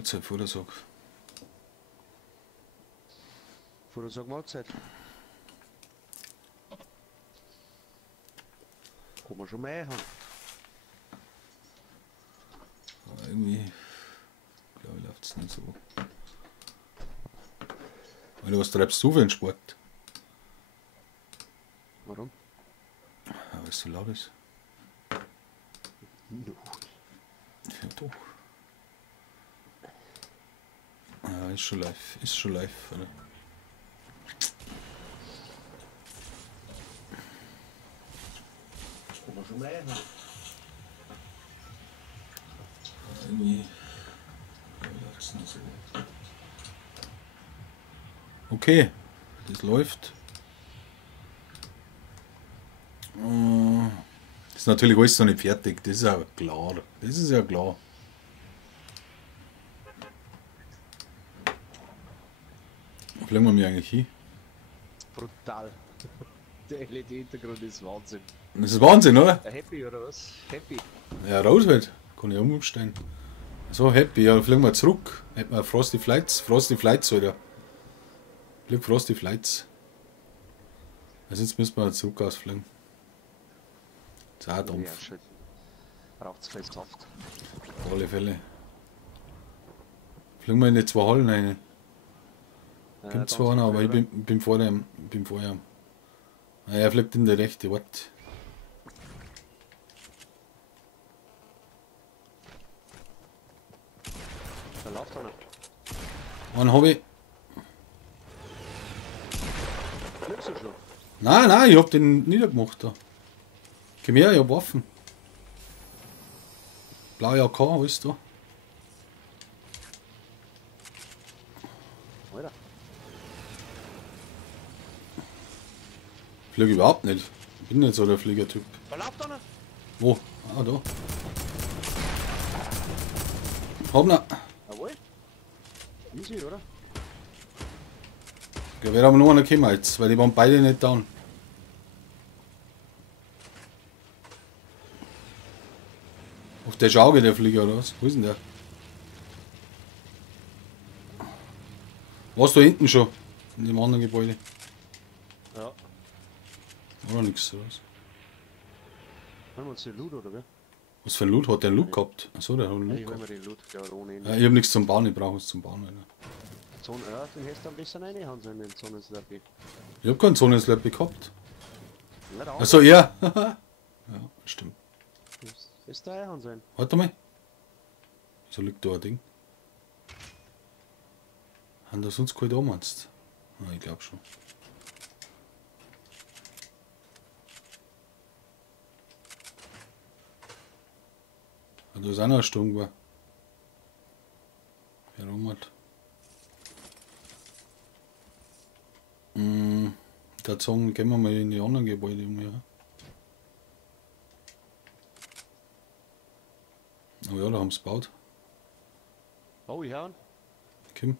Mahlzeit, Vordersag. Vordersag Mahlzeit. Kann man schon mal haben. Aber irgendwie, glaube ich, läuft es nicht so. Alter, was treibst du für einen Sport? Warum? Ja, weil es so laut ist. No. Ja, doch. Ja, ist schon live. Ist schon live, oder? Kann man schon mal haben. Irgendwie. Ja, das ist nicht so. Okay, das läuft. Das ist natürlich alles noch nicht fertig, das ist ja klar. Das ist ja klar. Wo fliegen wir mich eigentlich hin? Brutal. Der LED-Hintergrund ist Wahnsinn. Das ist Wahnsinn, oder? Happy oder was? Happy. Ja, raus halt. Kann ich umsteigen. So, happy. Ja, dann fliegen wir zurück. Hätten wir Frosty Flights. Frosty Flights, Alter. Flieg Frosty Flights. Also jetzt müssen wir zurück ausfliegen. Das ist auch Ja, dumpf. schön. Braucht's festhaft. Auf alle Fälle. Fliegen wir in die zwei Hallen rein. Gibt zwar einer, aber ich bin vor dem. Bin vorher. Ah, er fliegt in die rechte, warte. Da läuft einer. Einen hab ich. Fliegst du schon? Nein, ich hab den niedergemacht da. Komm her, ich hab Waffen. Blaue AK, alles da. Alter. Flieg überhaupt nicht. Ich bin nicht so der Fliegertyp. Da läuft einer. Wo? Ah, da. Hab noch. Jawohl. Easy, oder? Ja, wäre aber nur einer gekommen jetzt, weil die waren beide nicht down. Auf der Schauge der Flieger oder was? Wo ist denn der? Warst du hinten schon? In dem anderen Gebäude? Ja. War noch nichts oder was? Haben wir uns den Loot, oder wie? Was für ein Loot? Hat der einen Loot gehabt? Achso, der hat einen Ja, Loot ich hol gehabt. mir den Loot, ja, ohne ihn. Ja, ich hab nichts zum Bauen, ich brauche was zum Bauen. Alter. Zone Earth, den hättest du am besten reinhauen sollen, den Zone Slurpee. Ich hab keinen Zonenslap gehabt. Ja, da Achso, ja. Ja, stimmt. hättest du reinhauen sollen. Warte mal. Wieso liegt da ein Ding? Haben das sonst kein da meinst? Ah, ich glaube schon. Ah, da ist auch noch eine Stunde. Wer rummert? Der Zong, gehen wir mal in die anderen Gebäude um, ja. Oh ja, da haben sie gebaut. Oh, ich hauen. Kim.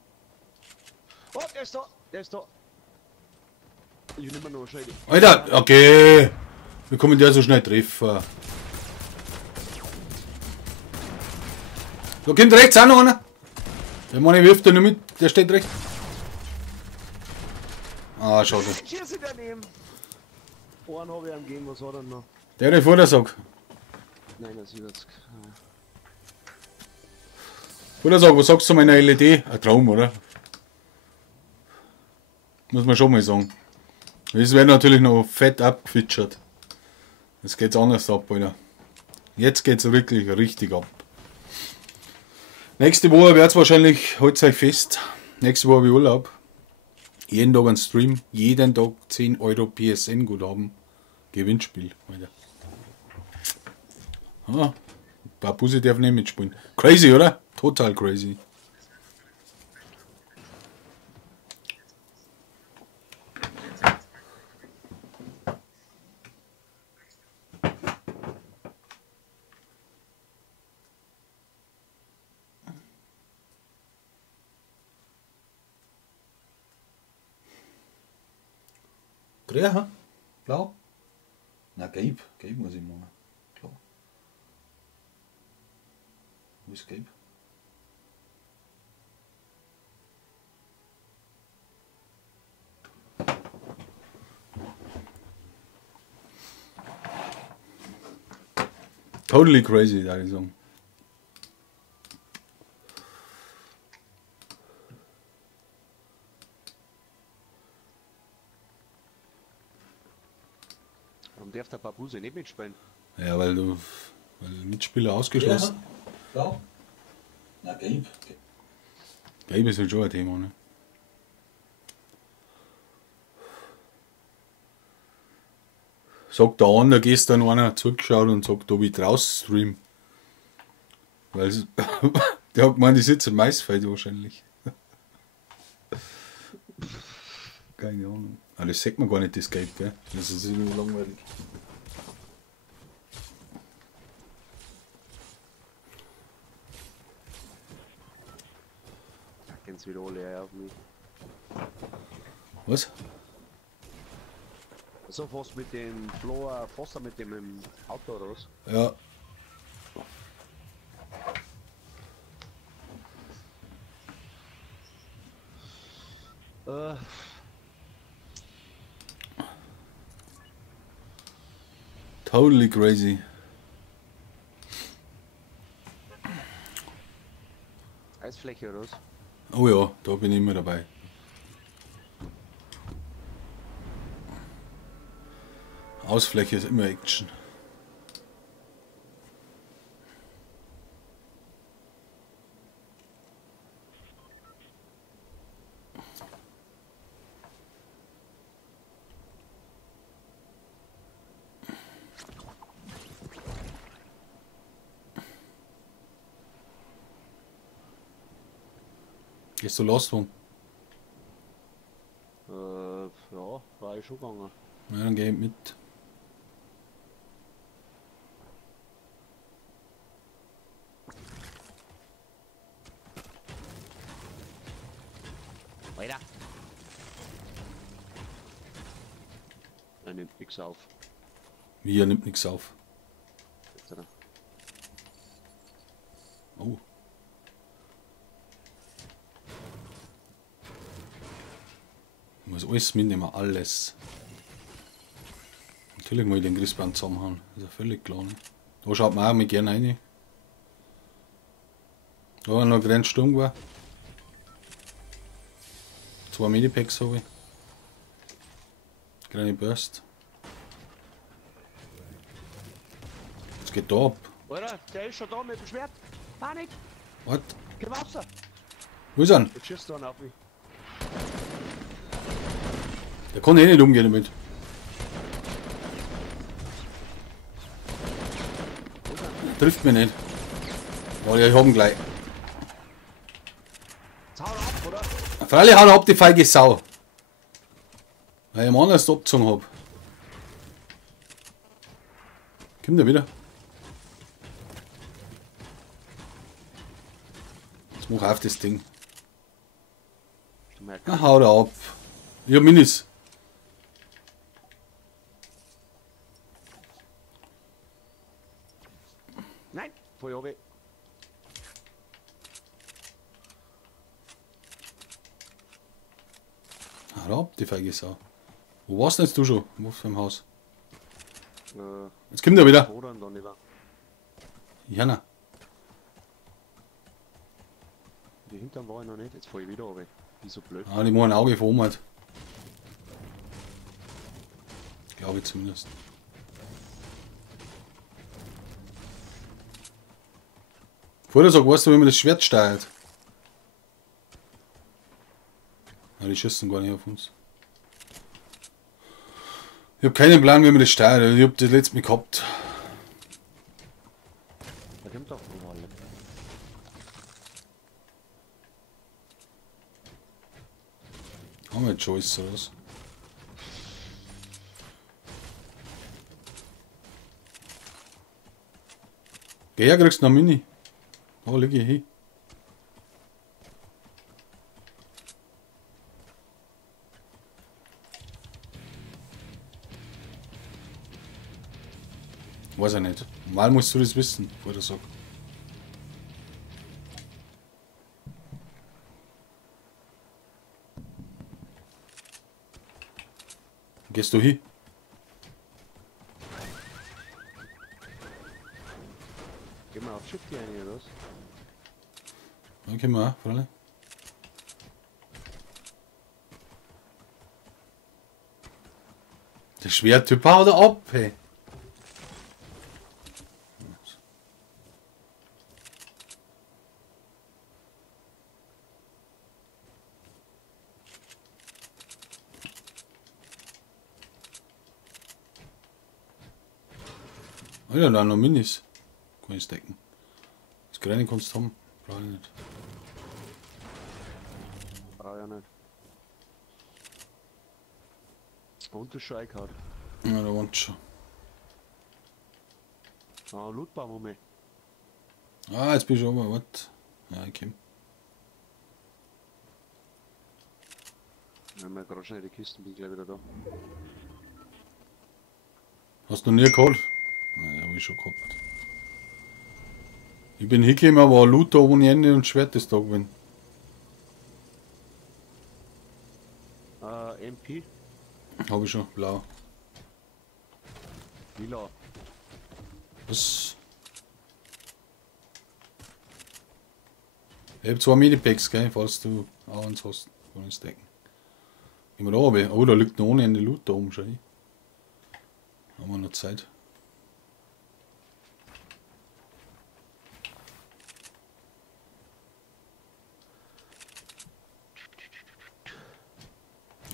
Oh, der ist da, der ist da. Ich nehm mir noch Scheide. Alter, okay. Wie kann man der so schnell treffen? Da kommt rechts auch noch einer. Der Mann wirft da nicht mit, der steht rechts. Ah, schade. Hier sind daneben. Einen habe ich am gegeben, was hat er noch? Der der Vordersag. 79. Vordersag, was sagst du zu meiner LED? Ein Traum, oder? Muss man schon mal sagen. Es wird natürlich noch fett abgefitschert. Jetzt geht's anders ab, Alter. Jetzt geht's wirklich richtig ab. Nächste Woche wird's wahrscheinlich, halt's euch fest. Nächste Woche habe ich Urlaub. Jeden Tag ein Stream, jeden Tag 10 Euro PSN Guthaben. Gewinnspiel, Alter. Ah, ein paar Busse dürfen nicht mitspielen. Crazy, oder? Total crazy. Grün, ha? Blau? Na, gelb. Gelb muss ich machen. Klar. Wo ist gelb? Totally crazy, würde ich sagen. Warum darf der Babuse nicht mitspielen? Ja, weil Mitspieler ausgeschlossen. Ja. Na, Gabe. Gabe ist halt schon ein Thema, ne? Sagt der andere gestern einer zurückgeschaut und sagt, ob ich draus stream. Weil der hat gemeint, ich sitze im Maisfeld wahrscheinlich. Keine Ahnung. Aber das sagt man gar nicht, das Gabe, gell? Das ist irgendwie langweilig. Da kennst wieder alle auf mich. Was? So fast mit dem Blower, fast mit dem im Auto oder was? Ja. Äh, Totally crazy. Eisfläche oder was? Oh ja, da bin ich immer dabei. Ausfläche ist immer Action. Gehst du Lost One? Ja, war ich schon gegangen. Ja, dann geh ich mit. Weiter! Er nimmt nichts auf. Wie, er nimmt nichts auf. Jetzt, oder? Oh. Ich muss alles mitnehmen, alles. Natürlich muss ich den Grissband zusammenhauen. Das ist ja völlig klar. Ne? Da schaut man auch mal gerne rein. Da war noch ein Grenzsturm war. 2 Medipacks habe ich. Kleine Burst. Was geht da ab? Alter, der ist schon da mit dem Schwert. Panik! Was? Komm raus! Wo ist er? Jetzt schießt du einen auf mich. Der kann eh nicht umgehen damit. Trifft mich nicht. Oh, ja, ich hab ihn gleich. Jetzt hau er ab, oder? Freilich haut er ab, die feige Sau. Weil ich am anderen abgezogen hab. Kommt er wieder? Jetzt mach auf das Ding. Du merkst. Na, haut er ab. Ich hab Minis. Nein! Voll oben. Haut ab, die feige Sau. Wo warst denn jetzt du schon? Wo für im Haus? Jetzt kommt er wieder. Oder dann lieber. Jana. Die Hintern war ich noch nicht, jetzt fahr ich wieder oben. Wie so blöd. Ah, die machen ein Auge vor hat. Glaube ich zumindest. Vorher sag, weißt du, wie man das Schwert steuert? Ja, die schießen gar nicht auf uns. Ich hab keinen Plan, wie man das steuert. Ich hab das letzte Mal gehabt. Da kommt doch mal. Haben wir jetzt Choice oder was? Geh her, kriegst du noch Mini. Oh, leg ich hin. Weiß ich nicht. Mal musst du das wissen, bevor du sagst. Gehst du hin? Gehen wir auf Schiff hier rein, oder was? Dann können wir auch, Freunde. Der Schwertyp haut er ab, hey. Alter, da noch Minis. Kann ich stecken. Das Kleine kannst du haben. Brauch ich nicht. Ah, ja nicht. Und das Scheikart. Ja, da wohnt schon. Ah, Lootbaum um mich. Ah, jetzt bin ich aber, warte. Ja, ich komm. Wenn wir gerade schnell die Kisten, bin ich gleich wieder da. Hast du noch nie geholt? Nein, hab ich schon gehabt. Ich bin hingekommen, aber Loot da ohne Ende und Schwert ist da gewesen. MP, Hab ich schon, blau. lila. Was? Ich hab 2 Medipacks, gell, falls du auch eins hast. Kann ich stecken. Gehen wir da runter. Oh, da liegt noch ohne Ende Loot da oben schon. Haben wir noch Zeit.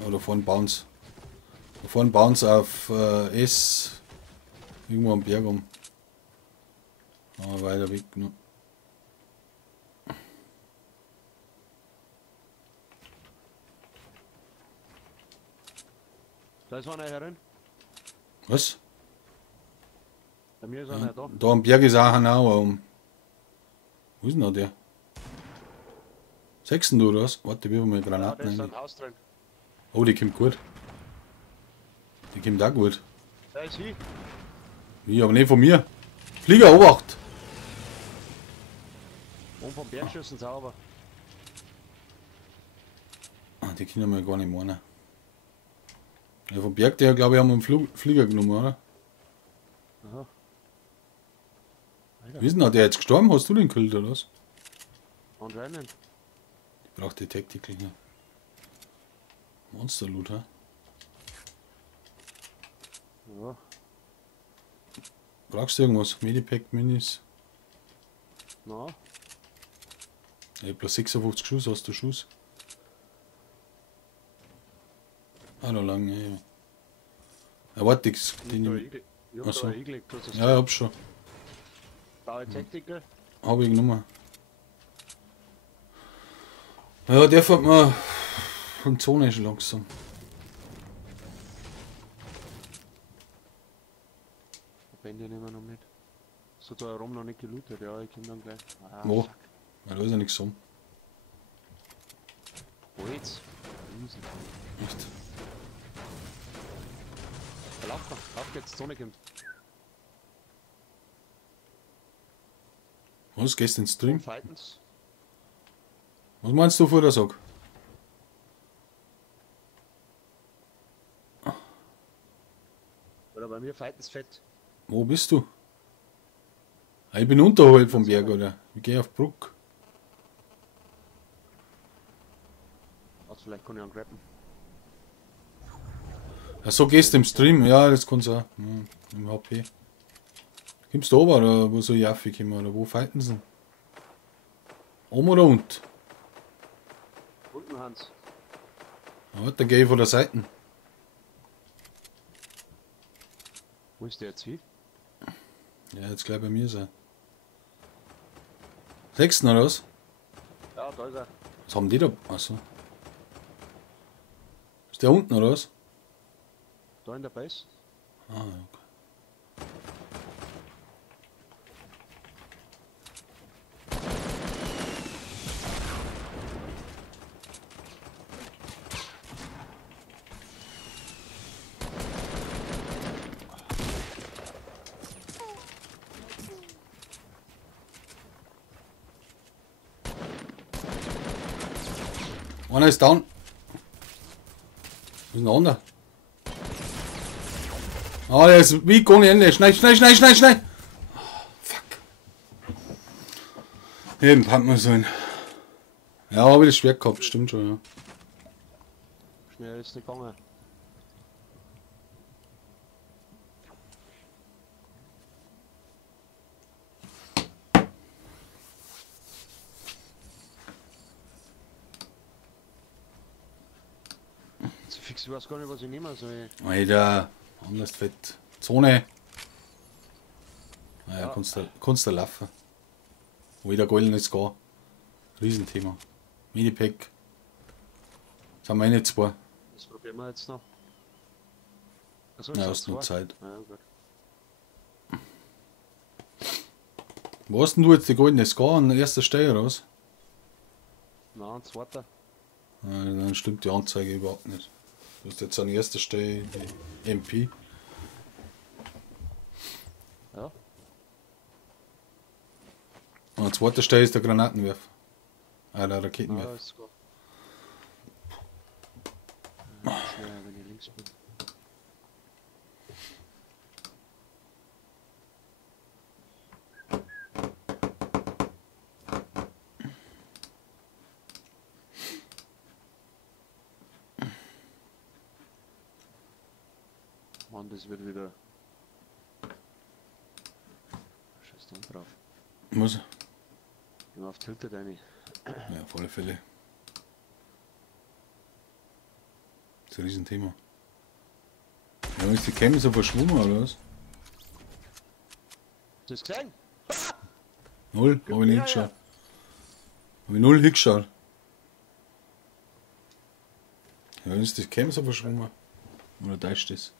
Oh, da vorne Bounce. Da vorne Bounce auf S. Irgendwo am Berg um. Aber weiter weg noch. Da ist einer herin. Was? Bei mir ist einer Ja, da. da am Berg ist auch einer um. Wo ist denn da der? Sechsten du oder was? Warte, wir haben mal Ja, da Granaten ist rein. ein Haus drin. Oh, die kommt gut. Die kommt auch gut. Da ist sie. Wie, aber nicht von mir. Flieger, Obacht! Und vom Bergschüssen sauber. Ah, die können wir gar nicht meinen. Ja, vom Berg, der glaube ich, haben wir einen Flieger genommen, oder? Aha. Alter. Wie ist denn der jetzt gestorben? Hast du den gekillt oder was? Anscheinend. Ich brauche die Tactical hier. Monster Loot, hä? Ja. Brauchst du irgendwas? Medipack, Minis? Na, Ich hab bloß 56 Schuss, hast du Schuss? Ah, da lang, ja. Ja, warte, ich hab da den. eingelegt. Ich hab Ach so. da eingelegt. Das ist Ja, ich hab schon. blaue Tactical. Hab ich genommen. Ja, der fährt mir von Zone schon langsam. Wenn die nehmen wir noch mit. So da herum noch nicht gelootet, ja, ich komm dann gleich. Ah, Wo? fuck. Ja, da ist ja nichts um. Wo jetzt? Easy. Echt. Lauf jetzt, die Sonne kommt. Was, gehst du ins Stream? Fightens. Was meinst du vor der Sack? Oder bei mir Fightens fett. Wo bist du? Ah, ich bin unterhalb vom Berg, oder? Ich gehe auf Bruck. Also vielleicht kann ich einen grappen. Ach so, gehst du im Stream? Ja, das kannst du auch. Ja, im HP. Kommst du oben oder wo soll ich aufkommen? Oder wo fighten sie? Oben oder unten? Unten Hans. Ja, warte, dann geh ich von der Seite. Wo ist der jetzt hin? Ja, jetzt gleich bei mir sein. Sechsten oder was? Ja, da ist er. Was haben die da? Achso. Ist der unten oder was? Da in der Base. Ah, ja, okay. Einer ist down. Wo ist ein anderer? Ah, der ist wie ohne Ende. Schnell, schnell, schnell, schnell, schnell! Oh, fuck. Eben, packen wir so ein. Ja, aber das schwer gehabt, stimmt schon, ja. Schnell ist nicht gegangen. So fix, ich weiß gar nicht, was ich nehmen soll. Alter, anders fett. Zone. Naja, Ja. kannst du laufen. Wo jeder goldenes gar. Riesenthema. Minipack. Jetzt haben wir eine zwei. Das probieren wir jetzt noch. Achso, Ja, jetzt hast nur zwei. Zeit. Ja, gut. Wo hast denn du jetzt die goldene Scar an erster Stelle raus? Nein, zweiter. Dann stimmt die Anzeige überhaupt nicht. Du hast jetzt an erster Stelle die MP. Ja. Und an zweiter Stelle ist der Granatenwerfer. Ah, der Nein, Raketenwerfer. ist gut. Schnell, wenn ich links bin. Mann, das wird wieder. Scheiß dann drauf. Muss. Immer auf Tilted rein. Ja, auf alle Fälle. Das ist ein Riesenthema. Ja, ist die Cam so verschwommen oder was? Hast du das gesehen? Null? Hab ich nicht Ja, hingeschaut. Hab ich null hingeschaut. Ja, ist die Cam so verschwommen? Oder täuscht das?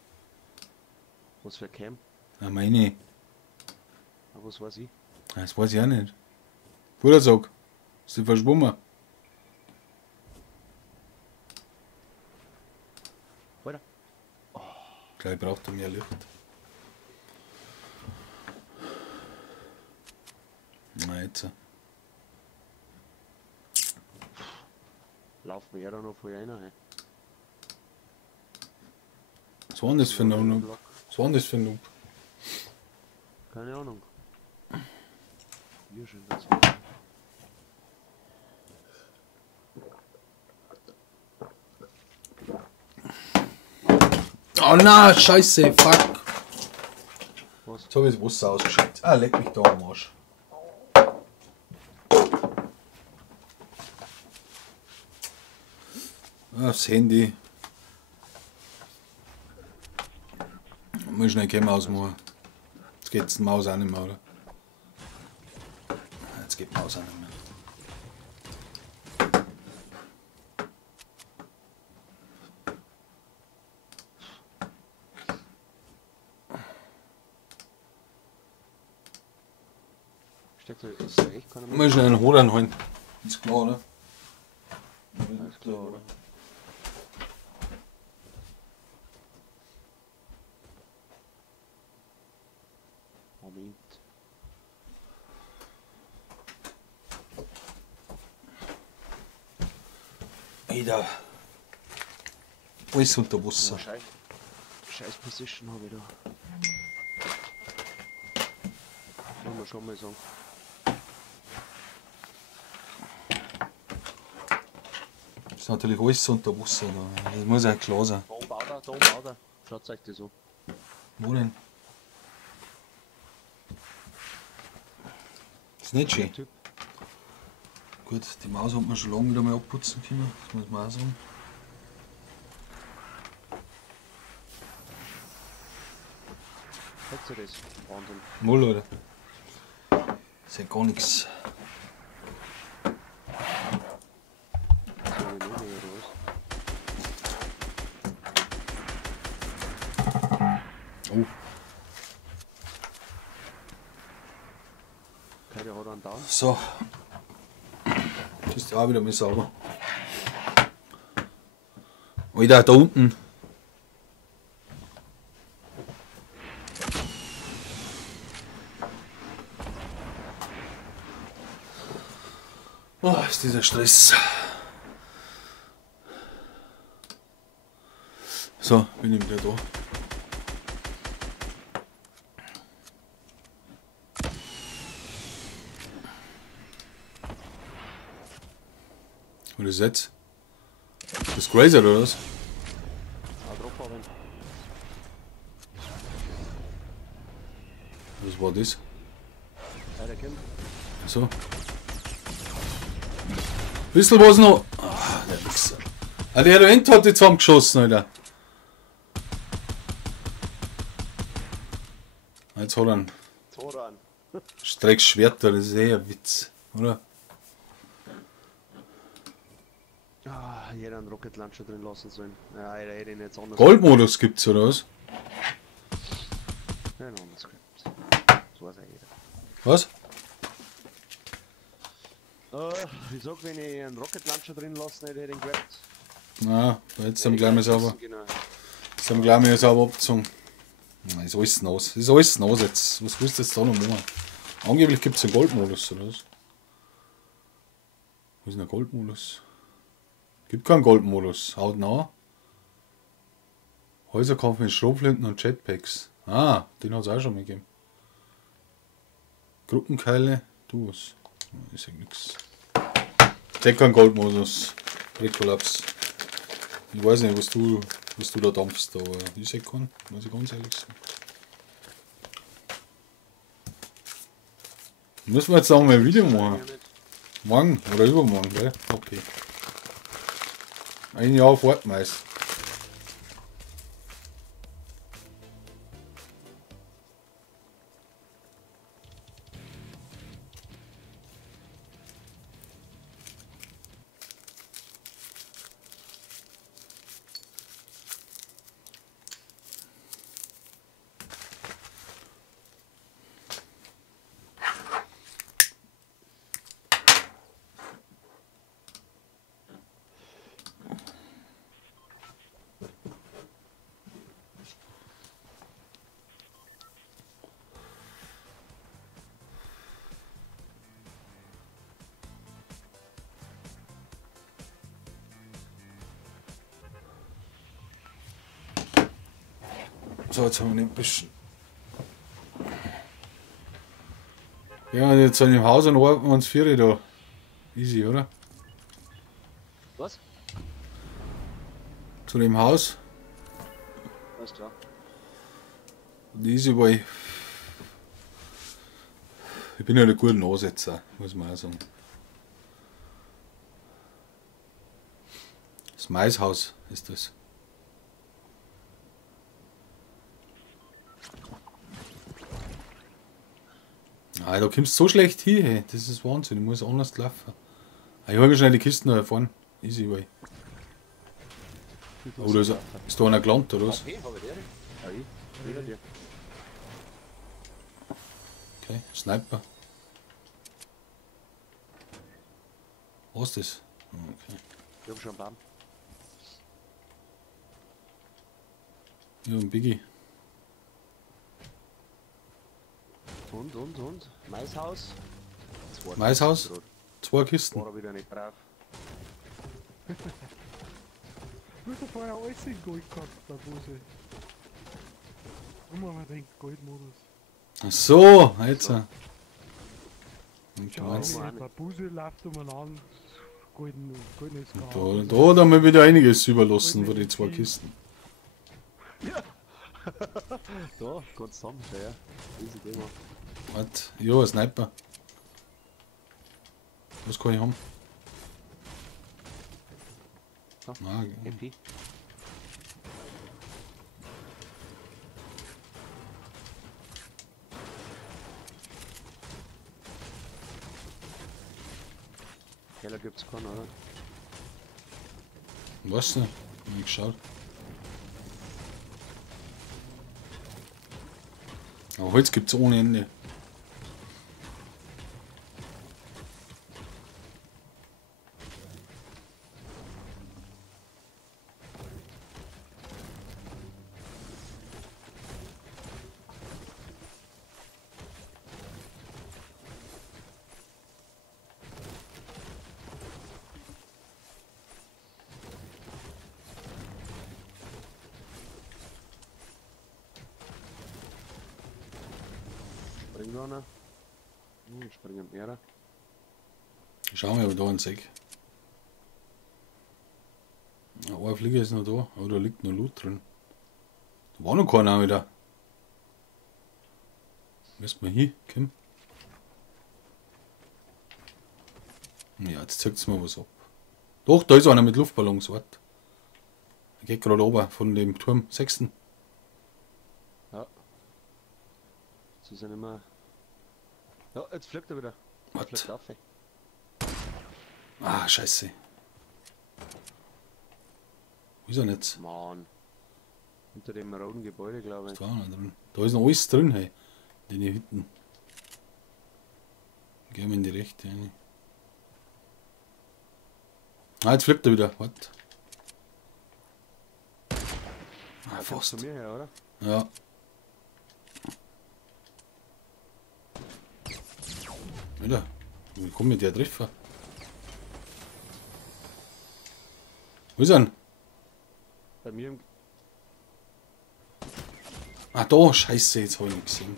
Was für ein Cam? Ah, meine. Aber was weiß ich? Das weiß ich auch nicht. Bruder sag, ist sie verschwommen? Weiter. Gleich braucht er mehr Licht. Na jetzt. Laufen wir ja da noch vorher rein. Was war denn das für ein Noob? Was war denn das für ein Noob? Keine Ahnung. Hier schön das. Oh na, scheiße, fuck. Was? Jetzt hab ich das Wasser ausgeschickt. Ah, leck mich da am Arsch. Das Handy. Muss schnell die Maus machen. Jetzt geht die Maus auch nicht mehr, oder? Jetzt geht die Maus auch nicht mehr. Steckt da ist da echt keiner mehr? Muss schnell einen Hodern holen. Ist klar, oder? Alles klar, oder? Moment. Alter. Alles unter Wasser. Scheiß Position habe ich da. Wollen wir schon mal sagen. Das ist natürlich alles unter Wasser da. Das muss ja klar sein. Da baut er. Schaut euch das an. Wo denn? Das ist nicht schön. Der Typ. Gut, die Maus hat man schon lange wieder mal abputzen können, das muss man auch sagen. Hättest du das? Wahnsinn. Null, oder? Das ist ja gar nichts. Das soll ich nicht mehr, oder was? Oh. Okay, der hat einen Down. So. Das ist ja auch wieder mal sauber. Alter, da unten. Oh, ist dieser Stress. So, bin ich wieder da. Und das jetzt? Das Grazer oder was? Ah, drauf haben. Was war das? Ja, der kommt. So. Bisschen was noch. Ah, der Wichser. Ah, der Ent hat die zusammengeschossen, Alter. Jetzt hat er einen Zoran. Streckschwert da, das ist eh ein Witz, oder? Ah, jeder einen Rocket Launcher drin lassen sollen. Ja, Alter, hätte ihn jetzt anders. Goldmodus gibt's, oder was? Ja, noch anders gehabt. So weiß ja jeder. Was? Ich sag, wenn ich einen Rocket Launcher drin lassen hätte, hätte ich ihn gehabt. Na, jetzt haben wir gleich mal sauber. Genau. Jetzt haben wir gleich mal sauber abgezogen. Na, ist alles nass. Ist alles nass jetzt. Was willst du jetzt da noch machen? Angeblich gibt's einen Goldmodus, oder was? Wo ist denn der Goldmodus? Gibt keinen Goldmodus. Haut nah. Häuserkampf mit Schrotflinten und Jetpacks. Ah, den hat es auch schon mal gegeben. Gruppenkeile, du was? Ist ja nix. Der kein Goldmodus. Rekollaps. Ich weiß nicht, was du da dampfst, aber ich sehe keinen, muss ich ganz ehrlich sagen. Müssen wir jetzt auch mal ein Video machen. Morgen oder übermorgen, gell? Okay. Ein Jahr fort meist. So, jetzt haben wir nicht ein bisschen. Ja, jetzt sind im Haus und arbeiten wir uns vier da. Easy, oder? Was? Zu dem Haus. Alles klar. Easy, weil ich bin ja ein guter Ansetzer, muss man auch sagen. Das Maishaus ist das. Ah, da kommst du so schlecht hin, hey. Das ist Wahnsinn, ich muss anders laufen. Ah, ich habe schnell die Kisten noch erfahren. Easy, weil. Oder ist da einer gelandet oder was? Okay, habe ich den? Ja, ich. Wieder dir. Okay, Sniper. Was ist das? Okay. Ich hab schon einen Baum. Ja, ein Biggie. Und? Maishaus? Maishaus? 2 Kisten. War er wieder nicht drauf. Du hast ja vorher alles in Gold gehabt, der Bose. Immer mal denkt Goldmodus. Ach so, jetzt. So. Und Ja, du meinst, der Buse läuft umeinander. Goldenes da hat er mir wieder einiges überlassen von den 2 Kisten. Da, ganz zusammen, ja. Easy Thema. Was? Ja, ein Sniper. Was kann ich haben? Ja. Ah, MP. Keller gibt's keinen, oder? was denn? Hab ich geschaut. Aber Holz gibt's ohne Ende. Springt noch einer. Springen mehrere. Schau mal, ob da ein Seck. Ja, ein Flieger ist noch da, aber da liegt noch Loot drin. Da war noch keiner wieder. Müssen wir hin, Kim? Ja, jetzt zeigt's mir was ab. Doch, da ist einer mit Luftballons, wart. Der geht gerade oben von dem Turm, 6. Ja. Jetzt ist er nicht mehr. Ja, jetzt fliegt er wieder. Er What? fliegt auf. Ah, scheiße. Wo ist er jetzt? Mann. Hinter dem roten Gebäude, glaube ich. Da, noch drin. Da ist noch alles drin, hey. In den Hütten. Gehen wir in die rechte rein. Ah, jetzt flippt er wieder. What? Ah, Kommst fast. zu mir her, oder? Ja. Wieder. Wie kommt mit der Treffer? Wo ist er denn? Bei mir im. Ah, da, scheiße, jetzt habe ich ihn gesehen.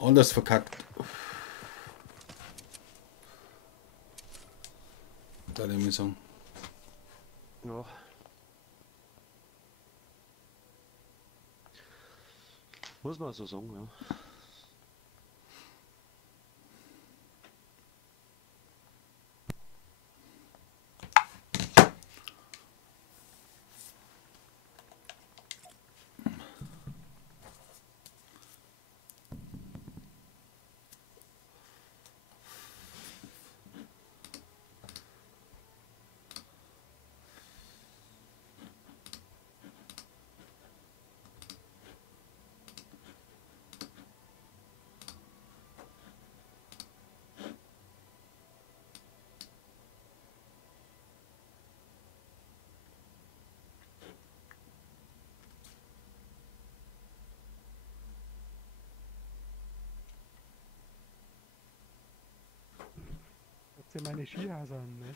Anders verkackt. Da muss ich sagen. Ja. Muss man so sagen, ja. Jetzt sind meine Skihasen, ne?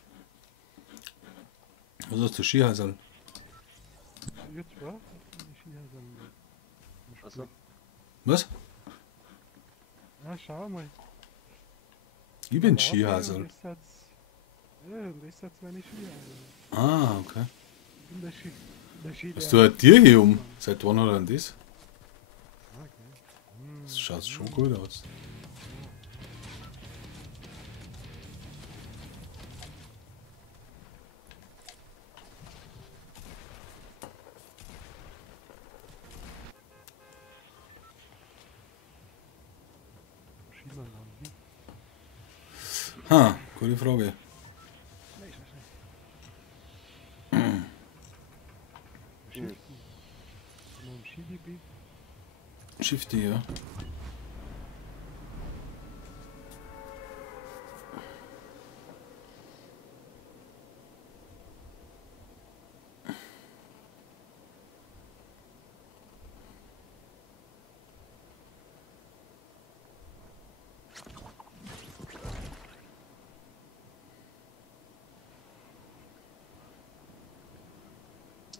Was hast du Skihasel? Jetzt war meine Skihasen. Ne? Also, Was? Ja, schau mal. Ich bin Da Skihasel. ist jetzt. Ja, das ist jetzt meine Skihasen. Ah, okay. Ich bin der Ski. Hast du ein Tier hier um? Seit wann hat er denn das? Okay. Das schaut schon gut aus. Skimann haben die. Ha, gute Frage. Nein, hm. im Skigebiet. Shifty, ja.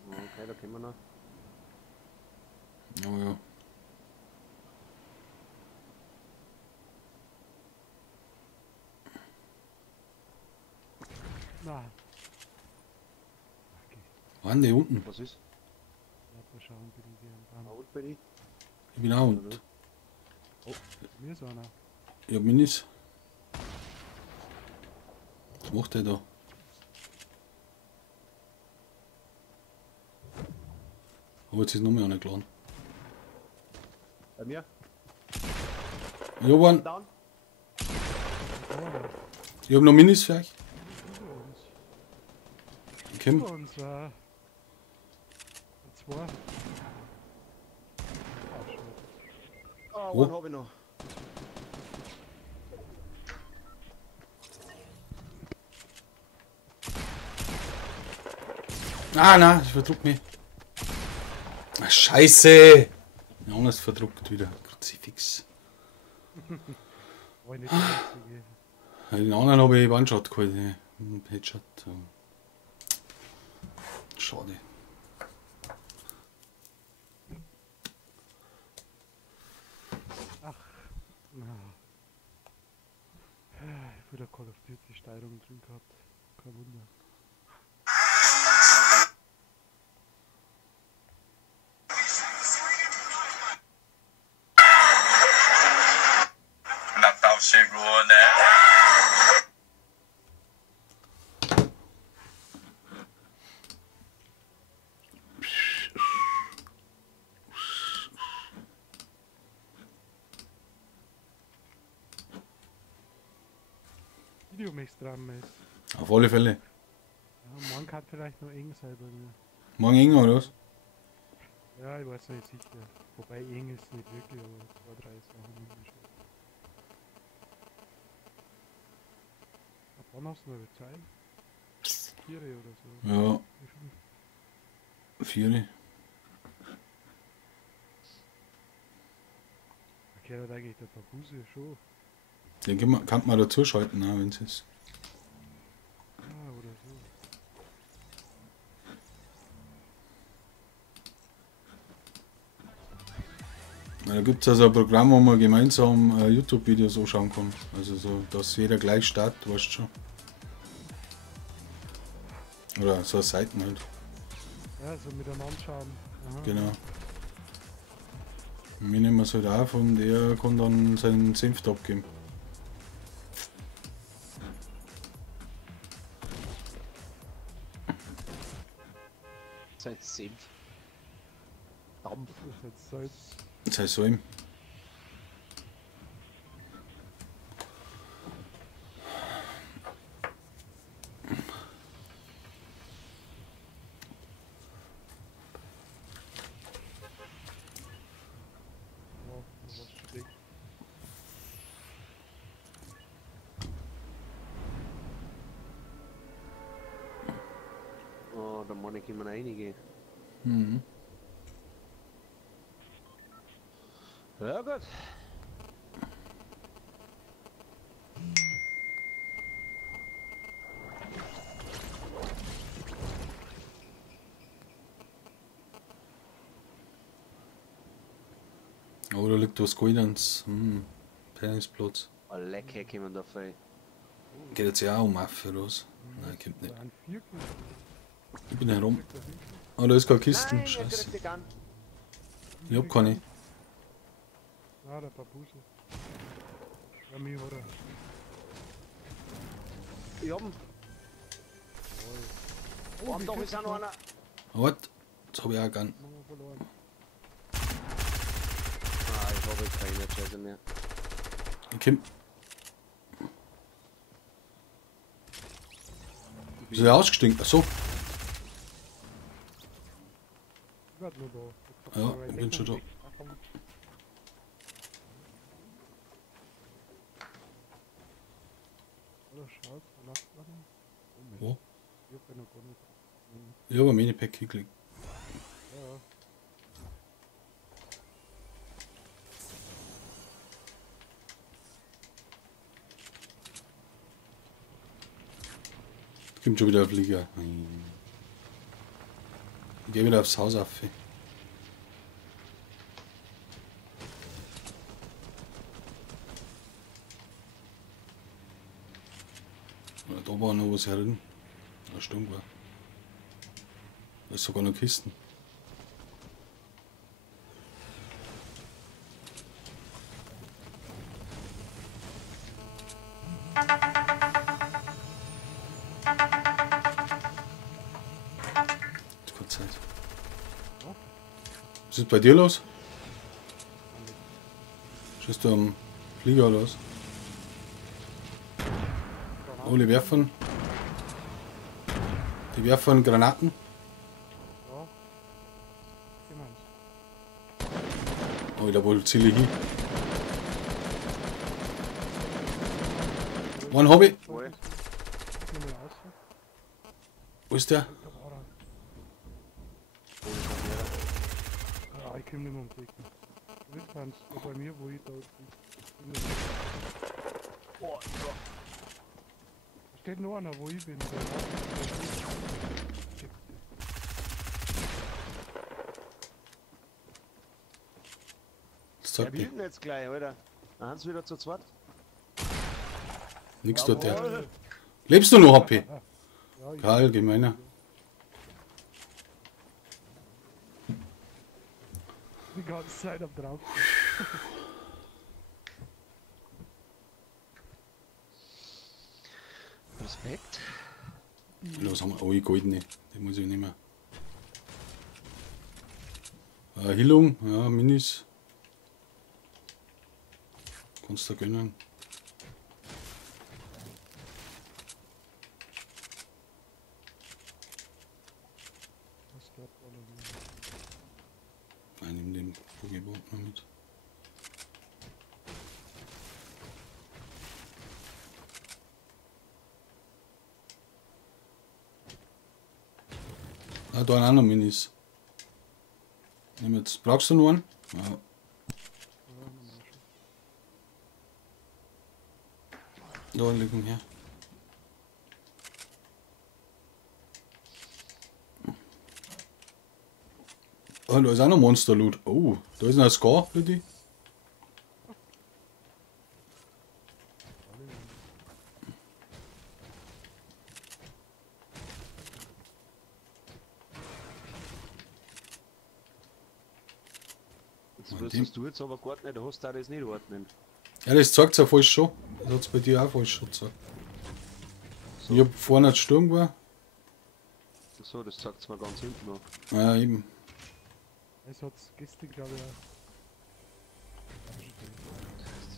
Okay, da können wir noch. Oh ja. Na. Okay. Waren die unten? Was ist? Lass mal schauen, bin ich hier am Baum. Out bei dir? Ich bin auch unten. Mir ist einer. Ich hab Minis. Was macht der da? Aber jetzt ist noch mehr angeladen. Bei mir? Ich hab einen. Down? Oh, Ich hab noch Minis für euch. über uns. Kim. Über uns, zwei. Ah, schön. Ah, Wo? einen hab ich noch. Ah, nein, ich verdruck mich. Ah, Scheiße! Ja, anders verdruckt wieder. Kruzifix. War nicht der Einzige. Den anderen habe ich One-Shot geholt. Ne? Headshot. Schade. Na. Ich wieder Call of Duty Steuerung drin gehabt. Kein Wunder. Natal chegou, né? Videomix dran ist. Auf alle Fälle. Ja, morgen kann vielleicht noch eng sein bei mir. Morgen enger oder was? Ja, ich weiß nicht sicher. Wobei eng ist nicht wirklich, aber 2, 3 Sachen immer schon. Ab wann hast du noch Zeit? 4 oder so. Ja, Wie viel? 4. Okay, da denke ich, der Babuse schon. Den kann man dazu schalten, wenn es ist. Ah, oder so. Da gibt es also ein Programm, wo man gemeinsam YouTube-Videos anschauen kann. Also so, dass jeder gleich startet, weißt du schon. Oder so Seiten halt. Ja, so miteinander schauen. Aha. Genau. Und wir nehmen es halt auf und er kann dann seinen Senf abgeben. Sein Senf. Dampf. Das ist jetzt Salz. Das heißt so ihm. Ja, das ist schon dick. Oh, da meine ich immer einige. Mhm. Ja gut. Oh, da liegt was Goldenes. Tennisplatz. Oh, lecker kommen da frei. Geht jetzt ja auch um Affe oder was? Nein, kommt nicht. Da ein Viertel. Ich bin herum. Kriegt er hin. Oh, da ist keine Kisten. Nein, er Scheiße. kriegt dich an. Ich hab keine. Ah, der Babuse. Ja, mir oder? Ich hab ihn. Oh, wie doch viel ist auch noch einer. Warte, jetzt hab ich auch gern. Haben wir verloren. Ah, ich habe jetzt keine Scheiße mehr. Ich komm. Ist er ausgestiegen? Achso. Ich werd nur da. Ja, ich bin schon da. Ach, komm. Oder schaut, lasst mal. Wo? Ich hab ja noch gar nicht. Ich hab ein Minipack geklickt. Ja, Kommt schon wieder ein Flieger. Ich geh wieder aufs Haus auf. Da war noch was herin. Eine Stunde war. Da ist sogar noch Kisten. Jetzt keine Zeit. Was ist bei dir los? Stehst du am Flieger oder was? Alle werfen. Die werfen Granaten. ja. Gemeint. Oh, da wohl Ziele hin. One Hobby. Wohl. Ich nehme mal aus. Wo ist der? Da war er. Ja, ich komm nicht mehr um die Ecke. Du kannst da bei mir, wo ich da bin. Oh, so. Da steht noch einer, wo ich bin. Das Der sagt mir. will jetzt gleich, Alter. Dann haben sie wieder zu zweit. Nix tut der. Jawohl. Lebst du noch, HP? Ja, ich Karl, gemeiner. die ganze Zeit am drauf. Respekt. Was haben wir? Oh, ich goldene. Die muss ich nicht mehr. Heilung, ja, Minis. Kannst du gönnen. Was dort alle Nein, nimm den Pokémon noch mit. Ah, da sind auch noch Minis. Nimm jetzt. Brauchst du noch einen? Ja. Da liegen her. Oh, da ist auch noch Monster-Loot. Oh, da ist noch ein Scar für die. Das wirst du jetzt aber gar nicht, du hast da das nicht ordnen. Ja, das zeigt es ja falsch schon. Das hat es bei dir auch falsch schon gezeigt. Ich hab vorne einen Sturm war. So, das sagt es mir ganz hinten noch. Ja, eben. Es hat gestern, glaube ich,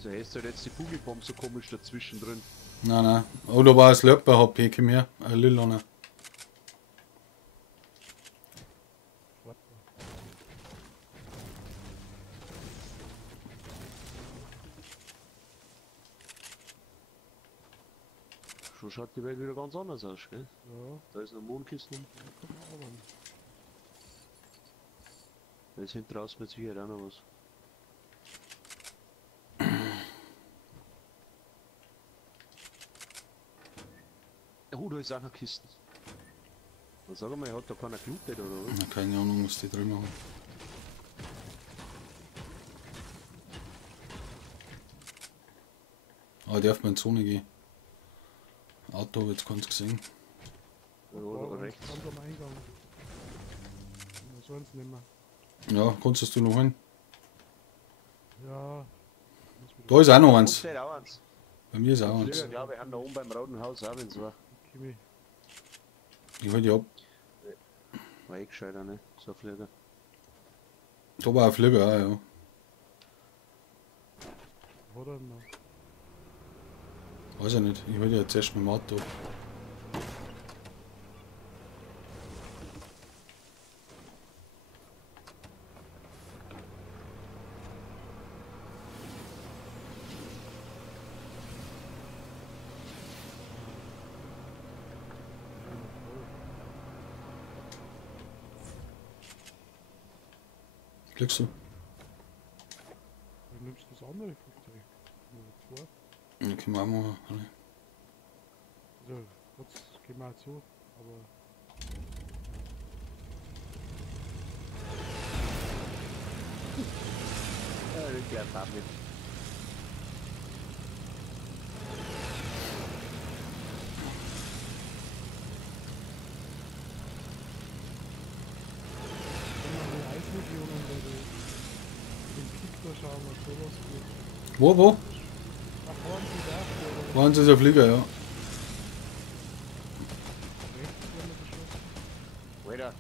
Da hast du halt jetzt die Kugelbombe so komisch dazwischen drin. Nein, nein. Oh, da war ein Slurper HP, komm her. Ein Lilaner. auch Schon schaut die Welt wieder ganz anders aus, gell? ja, Da ist eine Mondkiste. kann man aber nicht. Da ist hinten draußen mit Sicherheit auch noch was. Oh, da ist auch noch Kisten. Was sag mal, hat da keiner gelootet oder was? Na, keine Ahnung, was die drin machen. Aber darf man in die Zone gehen. Auto habe jetzt keins gesehen. Da Da oder ganz rechts. ganz am Eingang. Sonst nicht mehr. Ja, kannst du noch holen? Ja. Da ist auch noch Und eins. steht auch eins. Bei mir ist auch Flieger, eins. glaube ich, haben da oben beim Roten Haus auch wenn es war. Kimi. Ich hol die ab. War eh gescheiter, ne? So ein Flieger. Da war ein Flieger auch, ja. Hat er noch. Weiß ich nicht. Ich hol die jetzt erst mit dem Auto ab. Klickst du? Du nimmst das andere Flugzeug. Nur vor. Ja, können wir auch machen. Alle. Also, jetzt gehen wir auch zu, aber. Ja, ich glaube damit. Wenn wir die Eisregionen oder den Kick da schauen, was sowas geht. Wo? Nach vorne sind auch, oder Waren sie der Flieger, ja. rechts werden wir geschossen. Alter,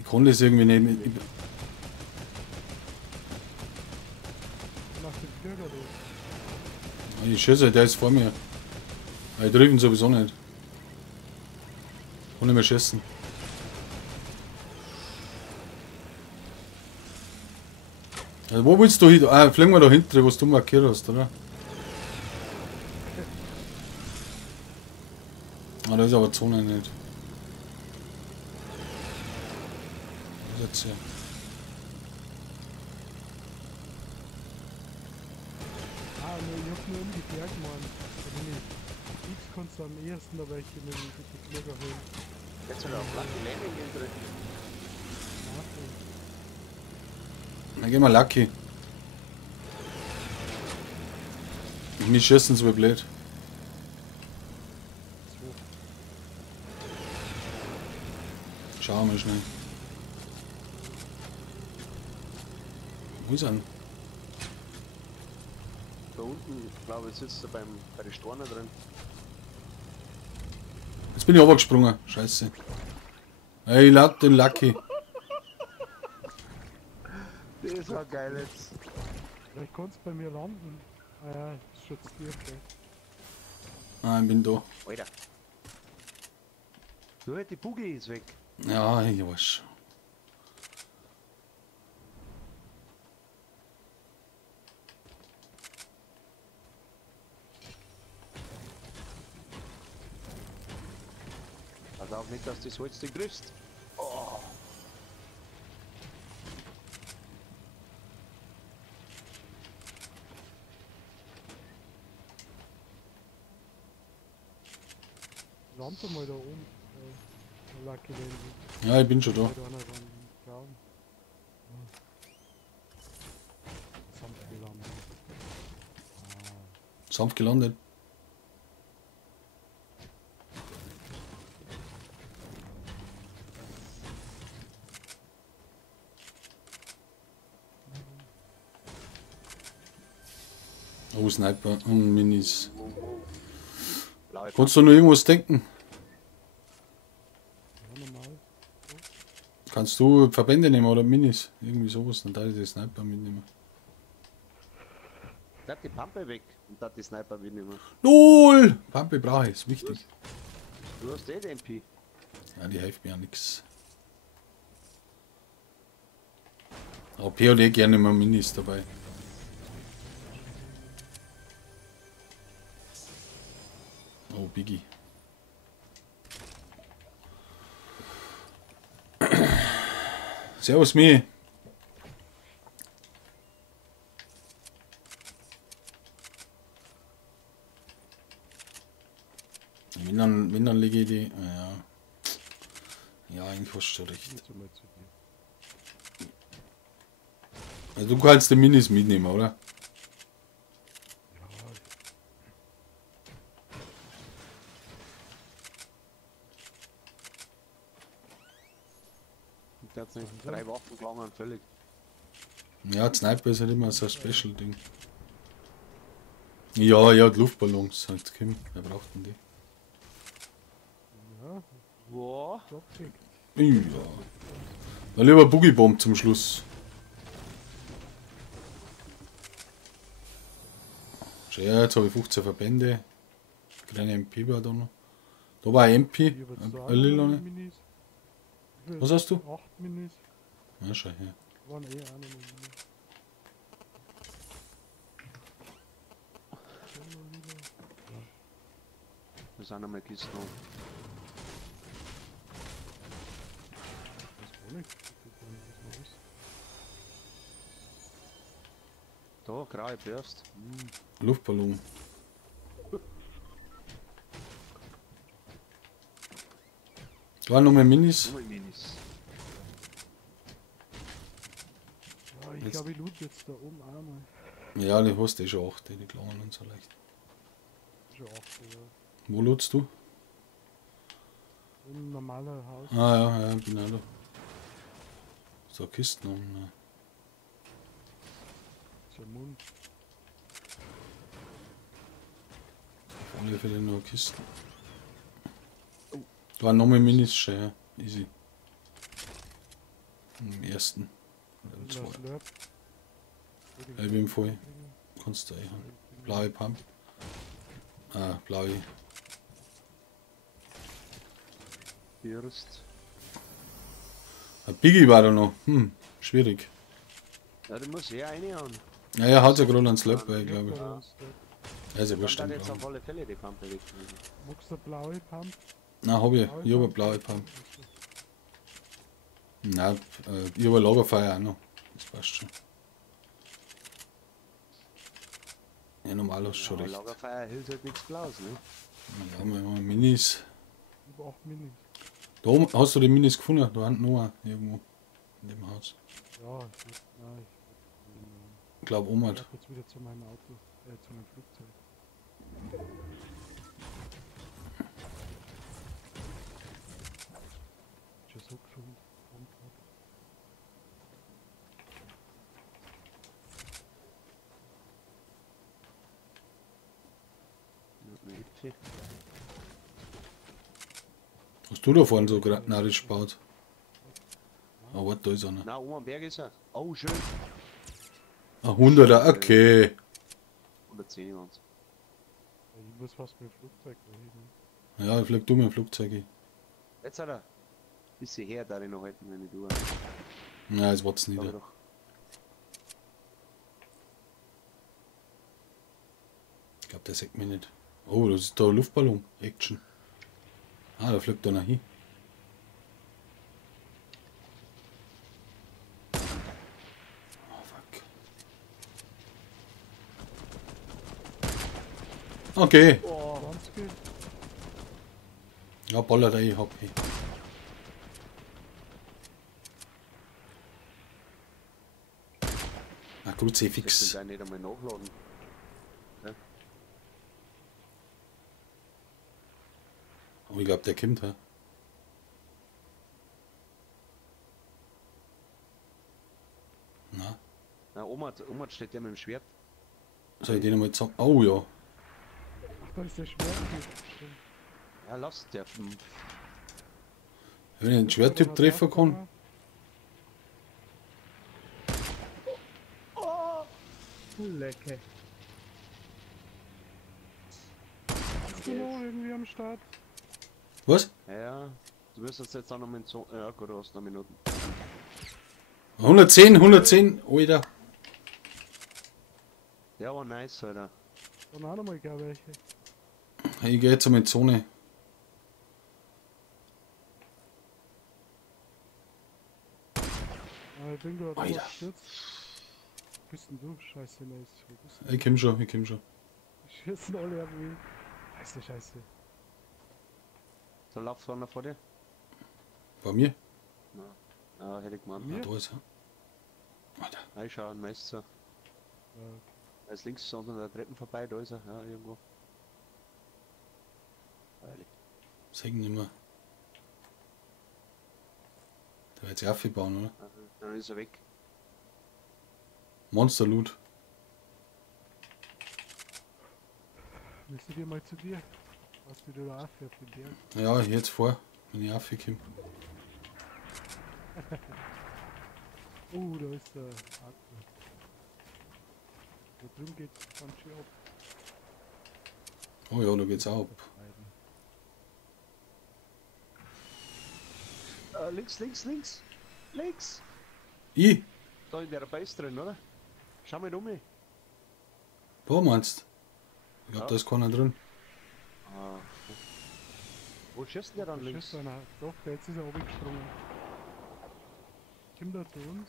Ich kann das irgendwie nicht. Nach dem Flieger da. Ich schieße, der ist vor mir. Aber ich treffe ihn sowieso nicht. Kann nicht mehr schießen. Also wo willst du hin? Ah, fliegen wir da hinten, was du markiert hast, oder? Ah, da ist aber die Zone nicht. Was ist jetzt hier? Ah, ne, ich hab nur umgekehrt, Mann. Wenn ich X kannst du am ehesten da welche mit dem Flieger holen. jetzt soll er auf Lucky Landing gehen drin. Dann gehen wir Lucky. Mich schießen so blöd. Schauen wir schnell. Wo ist er? Da unten, glaube ich, sitzt er bei den Stornen drin. Jetzt bin ich runtergesprungen. Scheiße. Ey, ich lad den Lucky. Das war geil jetzt. Vielleicht kannst du bei mir landen. Ah ja, ist schon zu tief, gell. Ah, ich bin da. Alter. Du, die Buggy ist weg. Ja, ich weiß. Pass auf nicht, dass das Holz dich grüßt. Land mal da oben. Lucky Lady. Ja, ich bin schon da. Da einer dran glauben. Sanft gelandet. Sanft gelandet. Oh, Sniper und Minis. Blaue Kannst du noch irgendwas denken? Ja, normal. Kannst du Verbände nehmen oder Minis? Irgendwie sowas, dann darf ich die Sniper mitnehmen. Da hat die Pampe weg und da hat die Sniper mitnehmen. LOL! Pampe brauche ich, ist wichtig. Du hast eh den MP. Ja, die hilft mir ja nix. Aber POD gerne immer Minis dabei. Oh, Biggie. Servus, Mi. Wenn dann lege ich die. Ja. Ja, eigentlich hast du recht. Jetzt einmal zu dir. Also du kannst die Minis mitnehmen, oder? Der hat nicht 3 Waffen gelangen, völlig. Ja, Sniper ist halt immer so ein Special-Ding. Ja, ja, die Luftballons, halt Kim, wer braucht denn die? Ja, Wow. klopfig. Ja. Dann lieber Boogie-Bomb zum Schluss. Schau her, jetzt habe ich 15 Verbände. Kleine MP war da noch. Da war ein MP, Ich hab jetzt da auch ein lila. noch Minis. Was hast du? 8 Minis. Ja, schau her. Waren eh auch noch Minis. Da sind einmal Kisten. Das war nicht. Das ist Da, graue Burst. Luftballon. Da waren noch mehr Minis. Nur Minis. ja, ich Jetzt- glaube, ich loot jetzt da oben auch mal. Ja, die hast du eh schon 8, die kleinen und so leicht. Schon 8, ja. Wo lutst du? Ein normaler Haus. Ah ja, ja, bin auch da. So Kisten um. Ne. So ein Mund. Auf alle Fälle nur Kisten. Da waren noch mehr Minis, schau her. Easy. Im ersten. Oder im Das zweiten. Slurp. Ja, ich bin voll. Kannst du eh haben. Blaue Pump. Ah, blaue. Burst. Ein Biggie war da noch. Schwierig. Ja, du musst ja reinhauen. Ja, er hat ja gerade einen Slurp bei, glaube ich. Ja. Er ist ja Dann wurscht. dann den jetzt blauen. auf alle Fälle die Pampe weg. Magst du eine blaue Pump? Nein, hab ich. Ich hab eine blaue Pump. Nein, ich hab ein Lagerfeuer auch noch. Das passt schon. Ja, normal hast du schon Aber recht. Lagerfeuer hält halt nichts Blaues, ne? Ja, wir haben Minis. Über 8 Minis. Da oben hast du die Minis gefunden? Da hinten noch irgendwo. In dem Haus. Ja, ich würd, nein, Ich glaube, Oma ich hat. bleib jetzt wieder zu meinem Auto, zu meinem Flugzeug. schon so gesund. Hast du da vorne so gerade narrisch gebaut? Ah, warte, da ist einer. Na, oben am Berg ist er. Oh, schön. Ah, 100er, okay. 110 waren's. Ich muss fast mit dem Flugzeug dahin. Ja, flieg du mit dem Flugzeug hin. Jetzt hat er. Bisschen her, da ich noch halten, wenn ich tue. Nein, das war's Sag ich nicht. doch. Ich glaube, der sagt mich nicht. Oh, das ist da ein Luftballon. Action. Ah, da fliegt einer hin. Oh, fuck. Okay. Oh, 20. Ja, ballert ein, hab ich. Ah, das Kruzifix. kann nicht einmal nachladen. Oh, ich glaube, der kommt, ha? Na, Na, Oma steht der mit dem Schwert. soll ich den mal sagen? Oh ja. Ach, da ist der Schwerttyp. Stimmt. Ja, lass der. Wenn ich einen Schwerttyp treffen kann. Lecker. Bist du noch irgendwie am Start? Was? Ja, du wirst jetzt auch noch mit so. Ja, gut, du hast noch Minuten. 110, 110, Alter. Der war nice, Alter. Dann auch noch mal gar welche. Ich gehe jetzt um in die Zone. Aber ich bin gerade Alter. gestürzt. Wo bist denn du? Scheiße, nice. Wo bist Ich komm schon, ich komm schon. du? Schießen alle auf mich. Scheiße, scheiße. Da läuft einer vor dir. Bei mir? Ja, hätte ich gemeint. Mir? Ah, da ist er. Alter. Reinschauen, Meister. Ja. Er ist links unter der Treppen vorbei, da ist er. Ja, irgendwo. Heilig. Sag ich nicht mehr. Der wird jetzt aufbauen, oder? Dann ist er weg. Monster Loot. Willst du dir mal zu dir? Hast du dir da aufhört den Berg? Ja, jetzt vor, wenn ich aufkomme. Oh, da ist der Atme. Da drüben geht's ganz schön ab. Oh ja, da geht's auch ab. Links! Links! Ich? Da in der Base drin, oder? Schau mal um mich. Wo meinst du? Ich glaub, Ja. da ist keiner drin. Ah. Wo schießt der dann Da links? schießt einer. Doch, der jetzt ist er runtergesprungen. Kommt er zu uns?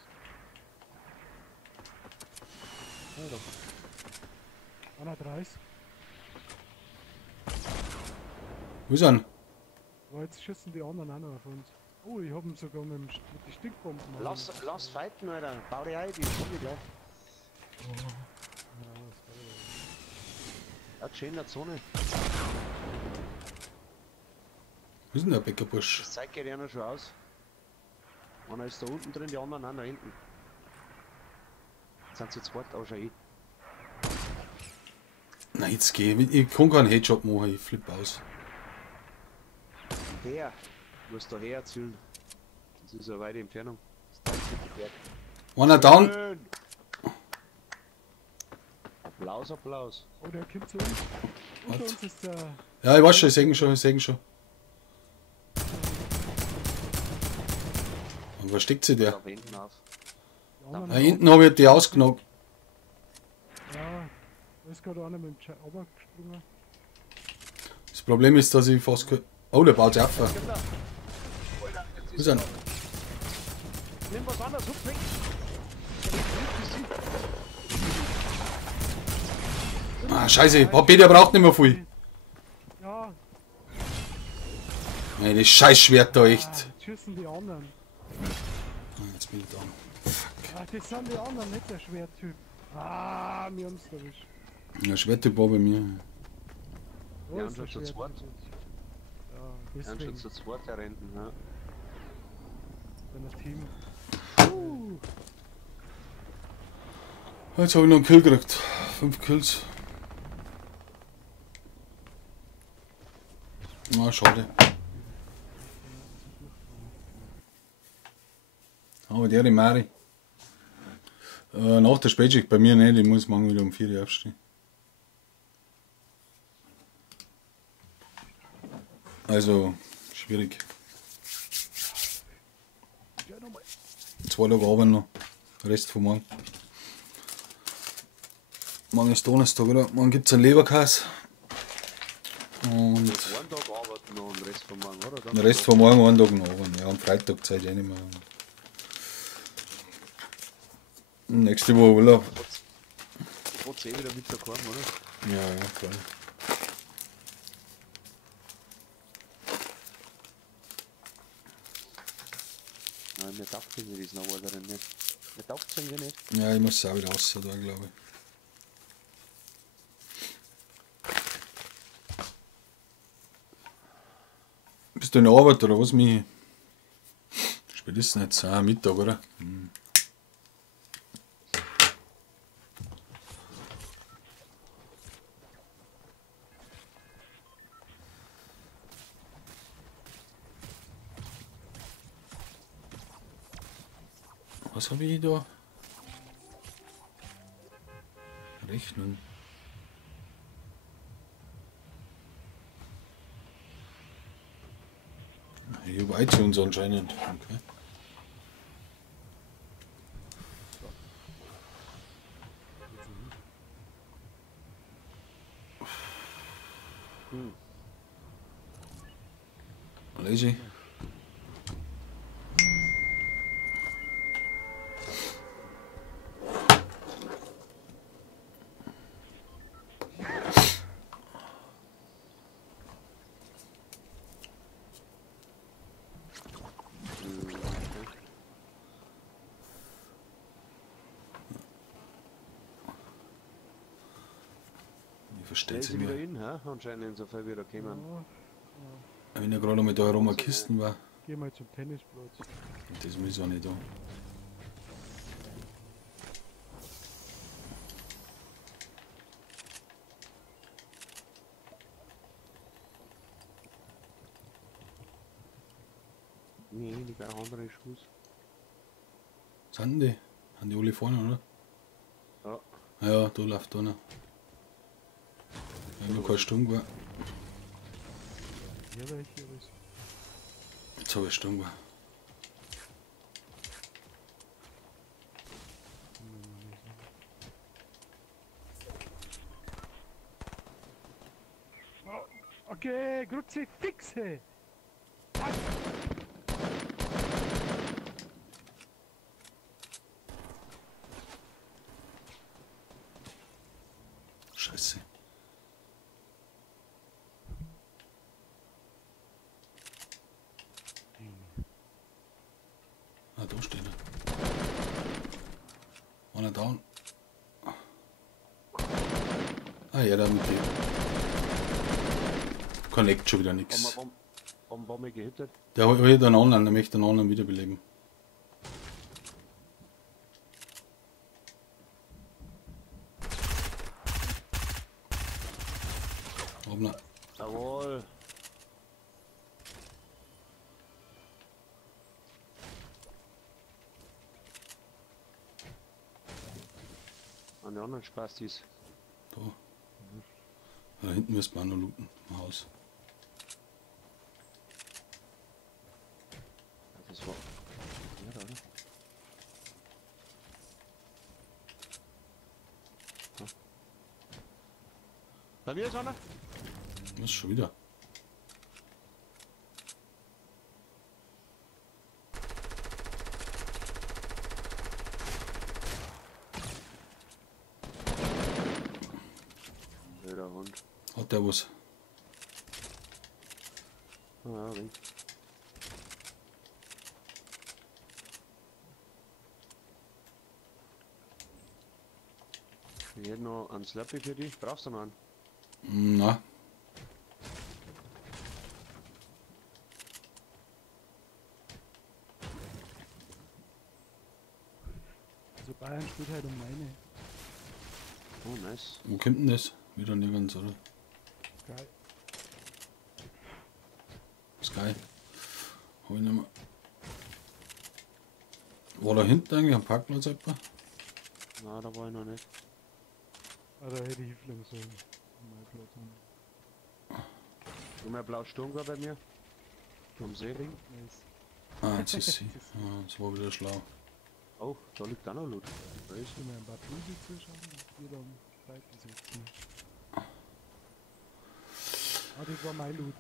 Einer 30. Wo ist er? Aber jetzt schießen die anderen auch noch auf uns. Oh, ich hab ihn sogar mit den Stinkbomben. Lass fighten, Alter. Bau die ein, die spiele gleich. Ja, Ja, schön in der Zone. Wo ist denn der Bäckerbusch? Das zeigt geht ja noch schon aus. Einer ist da unten drin, die anderen auch da hinten. Jetzt sind sie zu zweit auch schon ein. Nein, jetzt geh. Ich kann keinen Headshot machen, ich flippe aus. Her! Du musst da her erzielen. Das ist eine weite Entfernung. Das zeigt mit dem Berg. Einer down. Schön. Applaus, Applaus. oh, der kommt zu uns. Unter Was? uns ist der. Ja, ich weiß schon, ich sehe ihn schon, ich sehe ihn schon. Und wo steckt sie der? Da hinten auf. Die anderen Da hinten habe ich die ausgenockt. Ja, da ist gerade einer mit dem Ober gesprungen. Das Problem ist, dass ich fast. Oh, der baut sich auf. Alter, jetzt Wo ist er? Nimm was anderes, hupf weg! Ah, scheiße, Peter braucht nicht mehr viel. Ja, Nein, das Scheißschwert da echt. jetzt schießen die anderen. Ah, jetzt bin ich da. Ah, das sind die anderen, nicht der Schwerttyp. Ah, wir haben's erwischt. Der Schwerttyp war bei mir. Wo Ja, ist der schon zu zweit. Schwerttyp jetzt? Ja, Dann schon deswegen. zu zweit herrenden, ja. Wenn das Team. Jetzt habe ich noch einen Kill gekriegt. 5 Kills. Na, schade. Aber der in Mari. Nach der Spätschicht bei mir nicht, ich muss morgen wieder um 4 Uhr aufstehen. Also, schwierig. 2 Tage arbeiten noch. Rest von morgen. Morgen ist Donnerstag, oder? Morgen gibt es einen Leberkäse. Und Einen Tag arbeiten noch und den Rest von morgen, oder? den Rest von morgen einen Tag noch arbeiten. Ja, am Freitag Zeit eh nicht mehr. Nächste Woche Urlaub. Trotz wieder Mittag heim, oder? Ja, ja, klar. Nein, mir taugt mir das noch weiter nicht. Mir taugt es irgendwie nicht. Ja, ich muss es auch wieder raus, da glaube ich. Bist du in der Arbeit oder was, Michi? Spät ist es jetzt? Ah, Mittag, oder? Was habe ich da? Rechnung. Ich habe iTunes anscheinend. Okay. Lazy. Ich verstehe Der es ist wieder immer. in, hä? Anscheinend so viel wieder gekommen. Wenn ja gerade mit da herum Kisten war, Geh mal zum Tennisplatz. das muss ich auch nicht da. Nee, die gleich andere Schuss. Sind die? Haben die alle vorne, oder? Ja. Ja, da läuft einer. Ich habe noch keine Stunde war. Hier welche ist. Jetzt habe ich eine Stunde war. Okay, Grüezi, fixe! Scheiße. Ah, da steht er. Einer down. Ah ja, da mit dem. Connect schon wieder nix. Warum war mir gehittet? Der hat einen anderen, der möchte einen anderen wiederbeleben. Hoppla. Jawohl. An den anderen Spastis. Da. Da hinten müssen wir auch noch looten im Haus. Das war. Ja, da, oder? Ja. Bei mir ist einer? Was schon wieder? Der Hund. Hat der was? Ah, ja, Ring. Ich hätte noch einen Slappy für dich. Brauchst du noch einen? Na. Bayern steht halt um meine. Oh, nice. Wo kommt denn das? Wieder nirgends, oder? Geil. Sky. Hab ich nicht mehr. War da hinten eigentlich am Parkplatz etwa? Na, da war ich noch nicht. Ah, da hätte ich fliegen sollen. Mein Platz an. Du mehr blau Sturm bei mir? Am See. Nice. Ah, jetzt ist sie. Ah, das war wieder schlau. Oh, da liegt auch noch Loot. Da ist Ich will mir ein paar Blumen zuschauen und wieder am Seiten setzen. Ah, das war mein Loot.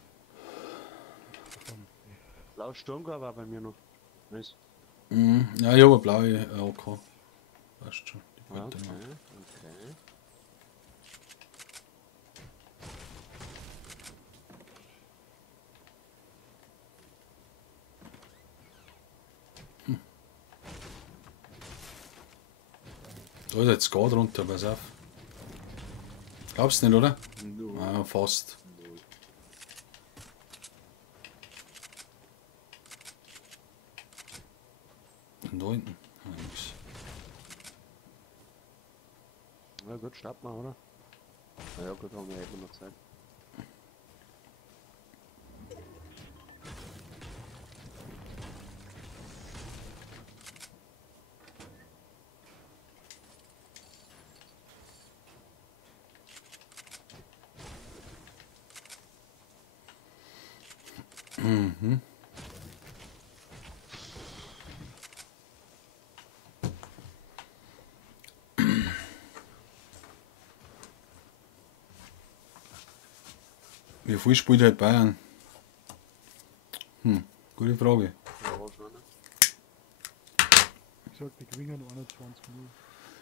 Verdammt. blau Sturm war bei mir noch. Nice. Mhm. Ja, ich habe eine blaue AK. Passt schon. Die Ah, brennt okay, immer. okay. Da ist jetzt Skat runter, pass auf. Glaubst du nicht, oder? No. Ah, fast. Und da hinten? Ah, nix. Na gut, starten wir, oder? Na ja, gut, haben wir eben noch Zeit. Mhm. Wie viel spielt halt Bayern? Gute Frage. Ja, wahrscheinlich. Ich sag, die gewinnen 21 0.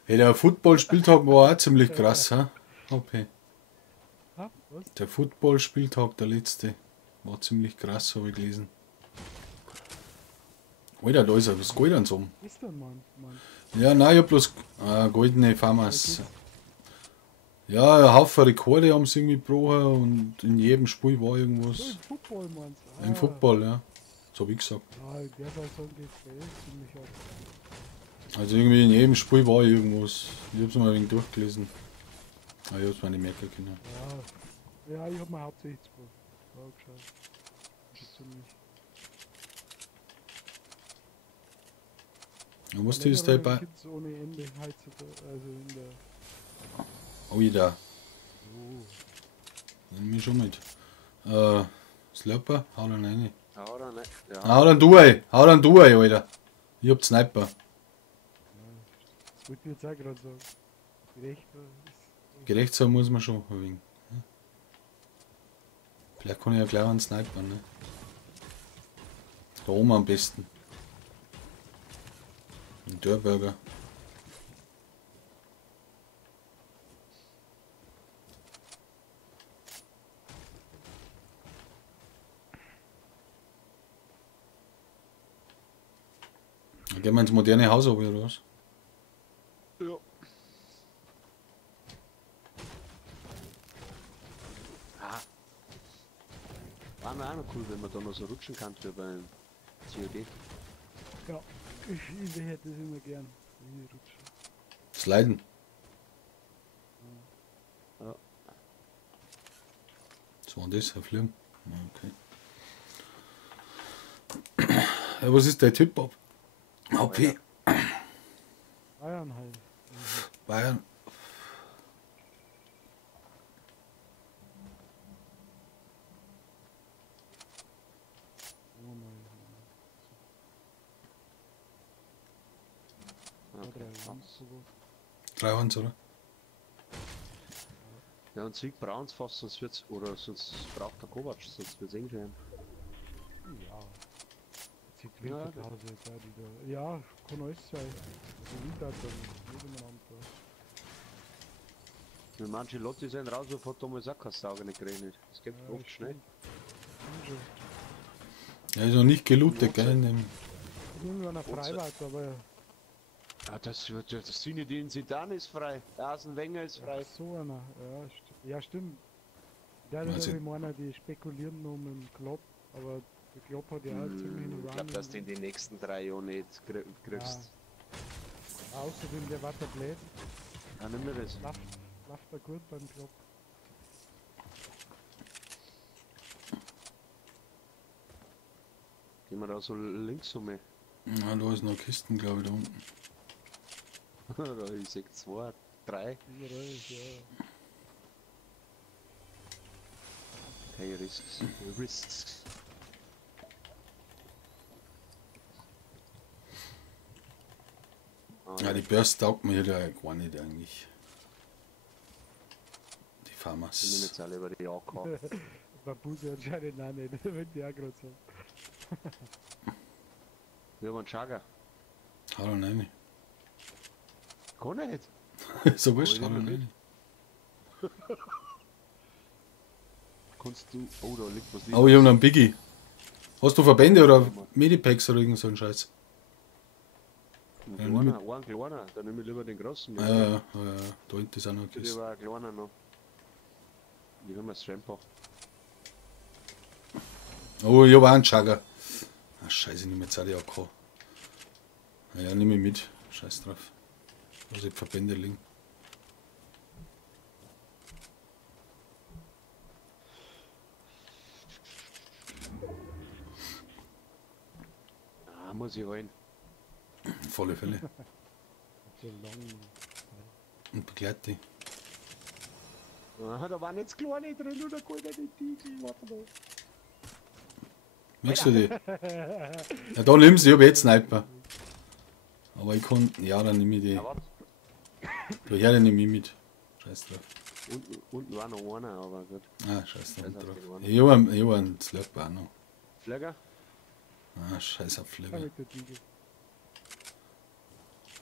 Hey, der Football-Spieltag war auch ziemlich krass, ha? Okay. Ha? Was? Der Football-Spieltag, der letzte, war ziemlich krass, habe ich gelesen. Alter, da ist ja was Gold ans um. Ist denn, Mann? Ja, nein, ich hab bloß goldene Famas. Ja, ein Haufen Rekorde haben sie irgendwie gebrochen und in jedem Spiel war So, irgendwas. im Football meinst du? Im Football, ja. So wie gesagt. Ja, in der Saison geht's bei ziemlich ab. Also irgendwie in jedem Spiel war irgendwas. Ich hab's mal ein wenig durchgelesen. Aber ich hab's mir nicht merken können. Ja, ich hab mir hauptsächlich geschaut. Also ziemlich. Du musst das dabei. Gibt's ohne Ende heutzutage, also in der. Oh, da. Oh. Nimm mich schon mit. Slurper, hau dann rein. Ja, oder nicht? Ja. Hau dann du, ey. Hau dann du, ey, Alter. Ich hab Sniper. Das wollte ich jetzt auch gerade sagen. Gerechter ist. Gerecht sein muss man schon ein wenig. Vielleicht kann ich ja gleich einen Sniper, ne? Da oben am besten. Ein Dörrburger. Dann gehen wir ins moderne Haus oben, oder was? Ja. Ah. War mir auch noch cool, wenn man da noch so rutschen kann wie beim COD. Ja, ich hätte das immer gern. Hier rutschen. Sliden. Ja. Was war denn das? Ein Fliegen? Okay. Ja, was ist der Typ ab? HP. Bayern halt. Bayern. Oh nein. Okay. 3-1, oder? Ja, und Sieg braucht's fast, sonst wird's, oder sonst braucht der Kovac, sonst wird's eng werden. Ja. Sie Ja, klingt ja, ja, kann alles sein. So wie das dann nebeneinander. Wenn manche Leute sind raus, und hat damals auch keine Sauge nicht geregnet. Das geht Ja, oft schnell. Er ist noch nicht gelootet, gell? In dem Irgendwann ein Wurzel. Freibad, aber Ah, das Sinedin Sidan ist frei, Asenwenger ist frei. so einer. Ja, stimmt. Ja, Weiß das ich- habe ich meiner, die spekulieren nur mit dem Klopp, aber der Klopp hat ja auch ziemlich einen Ich glaube, dass du in den nächsten 3 Jahren nicht kriegst. Außerdem der Wasserblät Ja, nimm mir das. läuft da gut beim Job. Gehen wir da so links um mich. Ja, da ist noch Kisten, glaube ich, da unten. Da ich sehe 2, 3. Überall, ja. Keine Risks. Risks. Ah, Ja, die Börse taugt mir ja gar nicht eigentlich. Die ich nehme Farmers. jetzt alle über die AK. Bei Busse anscheinend auch nicht, wenn die auch gerade so. Wir haben einen Jagger. Hallo, nein. Kann nicht. So wurscht, ich hallo, nehme nein. Kannst du. Oh, da liegt was Oh, ich hab noch einen Biggie. Hast du Verbände oder Medipacks oder irgend so ein Scheiß? Ein Ja, kleiner. Dann nehme ich lieber den großen mit. Ja, da hinten ist auch noch eine Ich Kiste. war ein kleiner noch. Ich habe mir das Tramper. Oh, ich hab auch einen Jagger. Ah, scheiße, ich nehme jetzt auch die AK. Naja, nehme ich mit. Scheiß drauf. Lass ich die Verbände liegen. Ah, muss ich rein. Auf alle Fälle. So lang. Und begleite die. Ah, da waren jetzt kleine drin oder goldene Tiegel. Warte mal. Merkst du die? Ja, da nimmst du, ich hab jetzt Sniper. Aber ich kann. Ja, dann nehme ich die. Ja, warte. Da her, dann nehme ich mit. Scheiß drauf. Unten war noch einer, aber gut. Ah, scheiß drauf. Das heißt, gewonnen. Ich hab einen Slurp auch noch. Flagger? Ah, scheiß auf Ja, Flieger. mit der Diegel.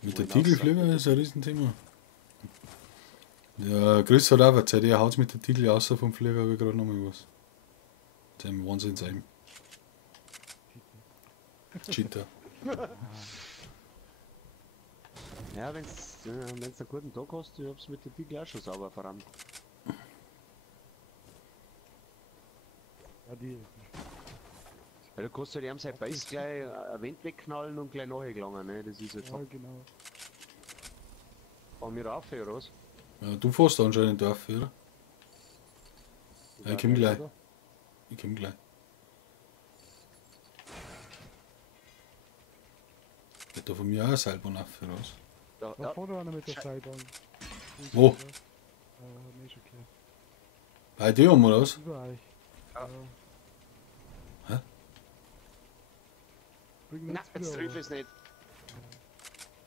Mit der Tiegelflieger ist ein Riesenthema. Der Chris hat auch erzählt, er haut mit der Tiegel außer vom Flieger, habe ich gerade nochmal was. Sein Wahnsinn sein. Cheater. Ja, wenn's einen guten Tag hast, ich hab's mit der Tiegel auch schon sauber voran. Ja, die. Weil du kannst halt ihm sein Beiß gleich ein Wind wegknallen und gleich nachher gelangen, ne? Das ist jetzt Ja, genau. Fahren wir rauf, oder was? Ja, du fährst anscheinend auf, oder? Ja, ich komm gleich. Oder? Ich komm gleich. Geht da von mir auch ein Seilbahn auf, oder was? Da, Da ja, fährt einer mit der Seite an. Wo? Nee, schon klar. Bei dir um, oder was? Über euch. Ja. Hä? Bring nein, nichts jetzt wieder, triff aber- es nicht.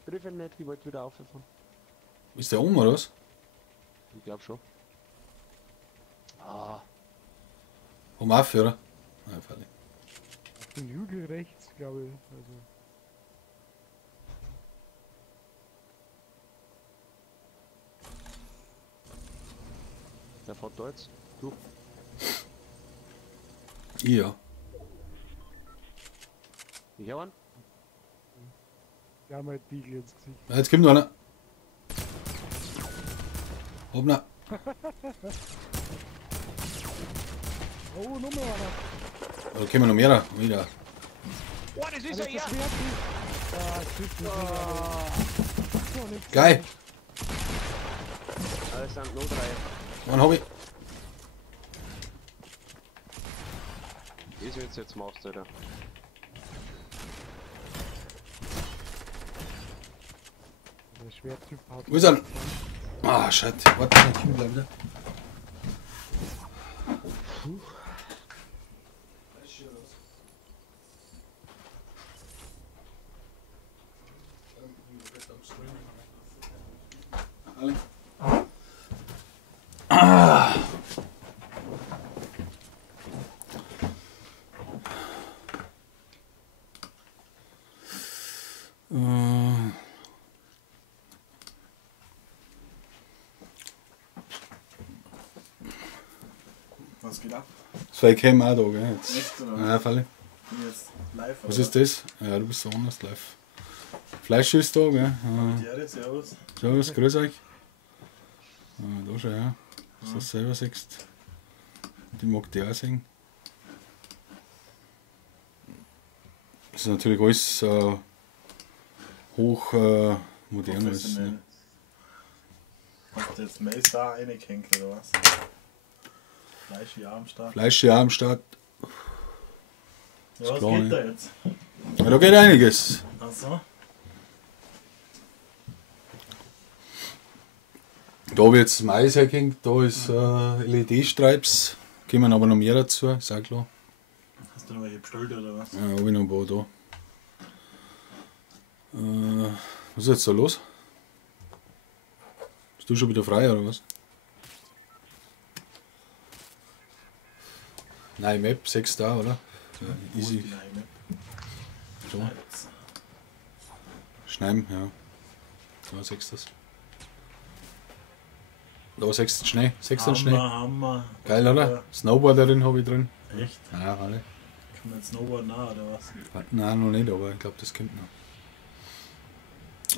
Triff ihn nicht, ich wollte wieder auffahren. Ist der um, oder was? Ich glaub schon. Ah, Um auf, oder? Ja, fertig. Auf den Hügel rechts, glaube ich. Also. der fährt da jetzt. Du, Ja. ich hab einen. Wir haben halt Diegel ins Gesicht. Ja, jetzt kommt noch einer. Hoppla. Oh, nochmal einer. Da kommen noch mehr. Wieder. Oh, das ist Das er, ja! ist wert. Ah, shit, das ist so nichts. Geil. Es sind nur 3. Einen hab ich. Das jetzt machst, Alter. Der Schwerttyp haut. Wo ist er? Ah, shit. Warte, ich komm gleich wieder. Was geht ab? Zwei Cam auch da, gell? Jetzt. Echt, oder? Ja, Falle. Bin jetzt live. Was ist das? Ja, du bist so anders live. Fleisch ist da, gell? Ja, servus. Servus, grüß euch. Da schon, ja. Dass du das selber siehst. Die mag die auch sehen. Das ist natürlich alles hoch modern ist. Professionell. Ne? Hast du jetzt Mais da reingehängt oder was? Fleisch ja am Start. Fleisch ja am Start. Ja, was klar, geht ne? da jetzt? Ja, da geht einiges. Achso. Da habe ich jetzt Mais hergehängt, da ist LED-Stripes. Kommen aber noch mehr dazu, ist auch klar. Hast du noch welche bestellt oder was? Ja, habe ich noch ein paar da. Was ist jetzt da los? Bist du schon wieder frei oder was? Neue Map, 6 da, oder? Ja, easy. Die Leine. So, Jetzt. Schneiden, ja. Da 6 das. Da 6 Schnee, 6 Schnee. Hammer. Geil, oder? Snowboarderin habe ich drin. Echt? Ja, alle. Kann man jetzt Snowboard nah oder was? Nein, noch nicht, aber ich glaube, das kommt noch.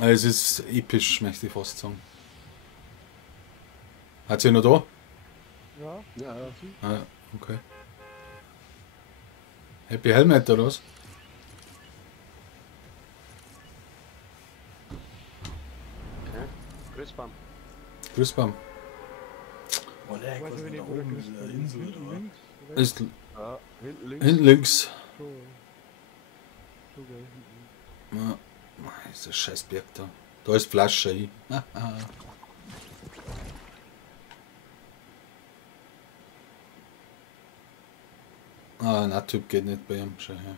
Es ist episch, möchte ich fast sagen. Hat sie noch da? Ja, Ja, ja. Ah, ja, okay. Happy Helmet oder was? Okay. Grüßbaum. Grüßbaum. Oh, leck, ich weiß was aber ist nicht, da wo der oben? Chris Ist eine Insel hinten oder was? links, oder? Ist Ja, hinten links. hinten links. So. So, gell, hinten links. Ja, ist ein scheiß Berg da. Da ist Flasche hin. Ah, ein Typ geht nicht bei ihm. Schau her.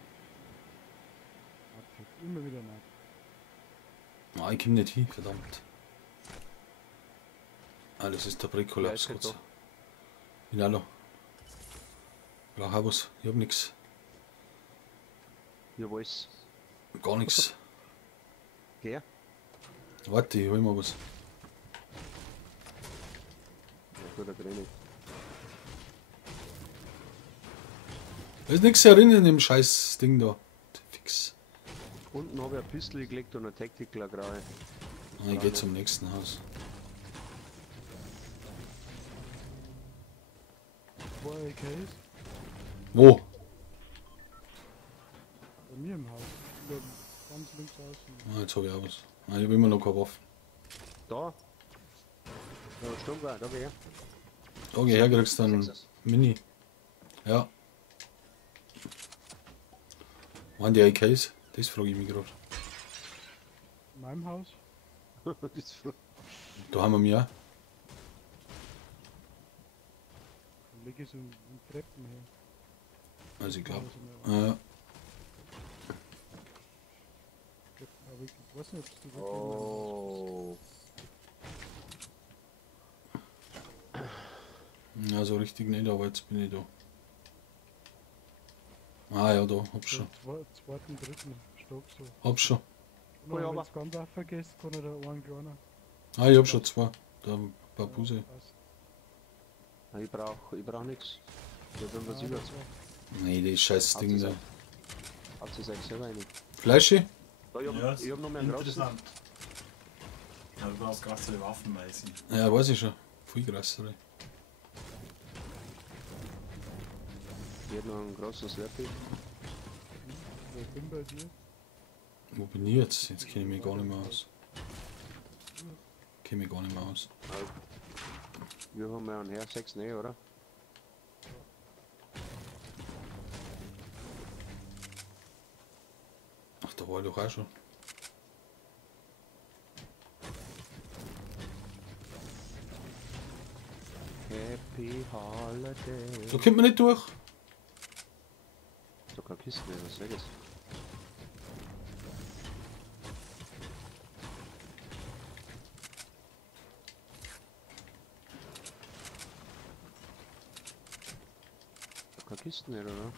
Abzug. Immer wieder nach. Ah, ich komm nicht hin, verdammt. Ah, das ist der Bricolaps. Ja, ist halt In Hallo. Brauch auch was. Ich hab nix. Hier wo ist. Gar nix. Geh. Warte, ich hol mal was. Ja, gut, der Grüne. Da ist nix erinnern in dem scheiß Ding da. Fix. Unten habe ich ein Pistol gelegt und ein Tactical graue. Ah, ich geh zum nächsten Haus. Wo AKs? Wo? Bei mir im Haus. Da ganz links außen. Ah, jetzt hab ich auch was. Ah, ich hab immer noch keine Waffe. Da. Da Sturmgewehr, da geh. Da geh her, kriegst du einen Sechsers. Mini. Ja. Waren die AKs? Das frage ich mich gerade. In meinem Haus? Das ist fr- Da haben wir mich auch. Da leg ich so in Treppen her. Also ich glaube. Also, Ja. aber ich weiß nicht, ob du wirklich Oh. Ja, so richtig nicht, aber jetzt bin ich da. Ah ja, da, hab schon. Zweiten, dritten Stock so. Hab schon. Und Oh ja, wenn aber- es ganz auch vergisst, kann er da einen kleiner. Ah, ich hab schon 2. Da ein paar Puse. Passt. Ich brauch nichts. Ich bin was Ja, über. das war- Nee, das scheiß Ding da. Hat sie sich selber rein. Fleischi? Da, ich Ja, hab, ich hab noch mehr einen großen. interessant. Ja, du brauchst krasse Waffen, weiß ich. Ja, weiß ich schon. Viel krassere. Ich hab noch einen großen Slurpee. Ich bin bei dir. Wo bin ich jetzt? Jetzt kenne ich mich gar nicht mehr aus. Kenne mich gar nicht mehr aus. Wir haben ja einen Herr 6, ne, oder? Ach, da war ich doch auch schon. Happy Holiday. Da kommt man nicht durch. Ist doch keine Kiste mehr, was soll das? Ist doch keine Kiste mehr, oder?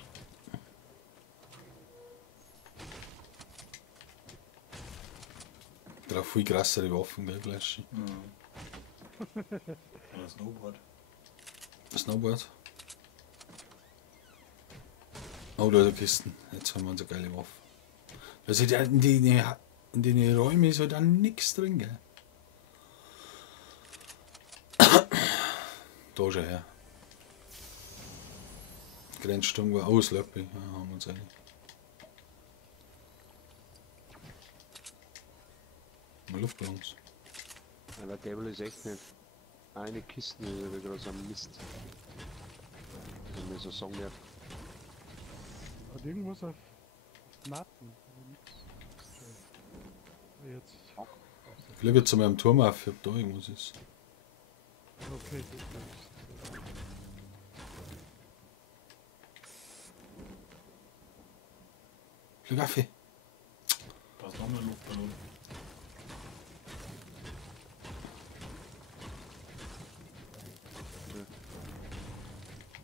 Drauf viel krassere Waffen, gell, Fleischi. Oder Snowboard. Snowboard. Oh, da ist eine Kisten. Jetzt haben wir unsere geile Waffe. Also in den Räumen ist halt auch nichts drin, gell. Da schon her. Grenzsturm war Slurpee. Ja, haben wir uns eigentlich. Mal Luftballons. Ja, der Gable ist echt nicht. Eine Kiste ist wieder so ein Mist. Wenn man so sagen darf. Hat irgendwas auf Matten. Aber nix. Schau. Jetzt. Ich fliege zu meinem Turm auf, ob da irgendwas ist. Okay, gut. Flieg auf. Da ist noch eine Luftballon.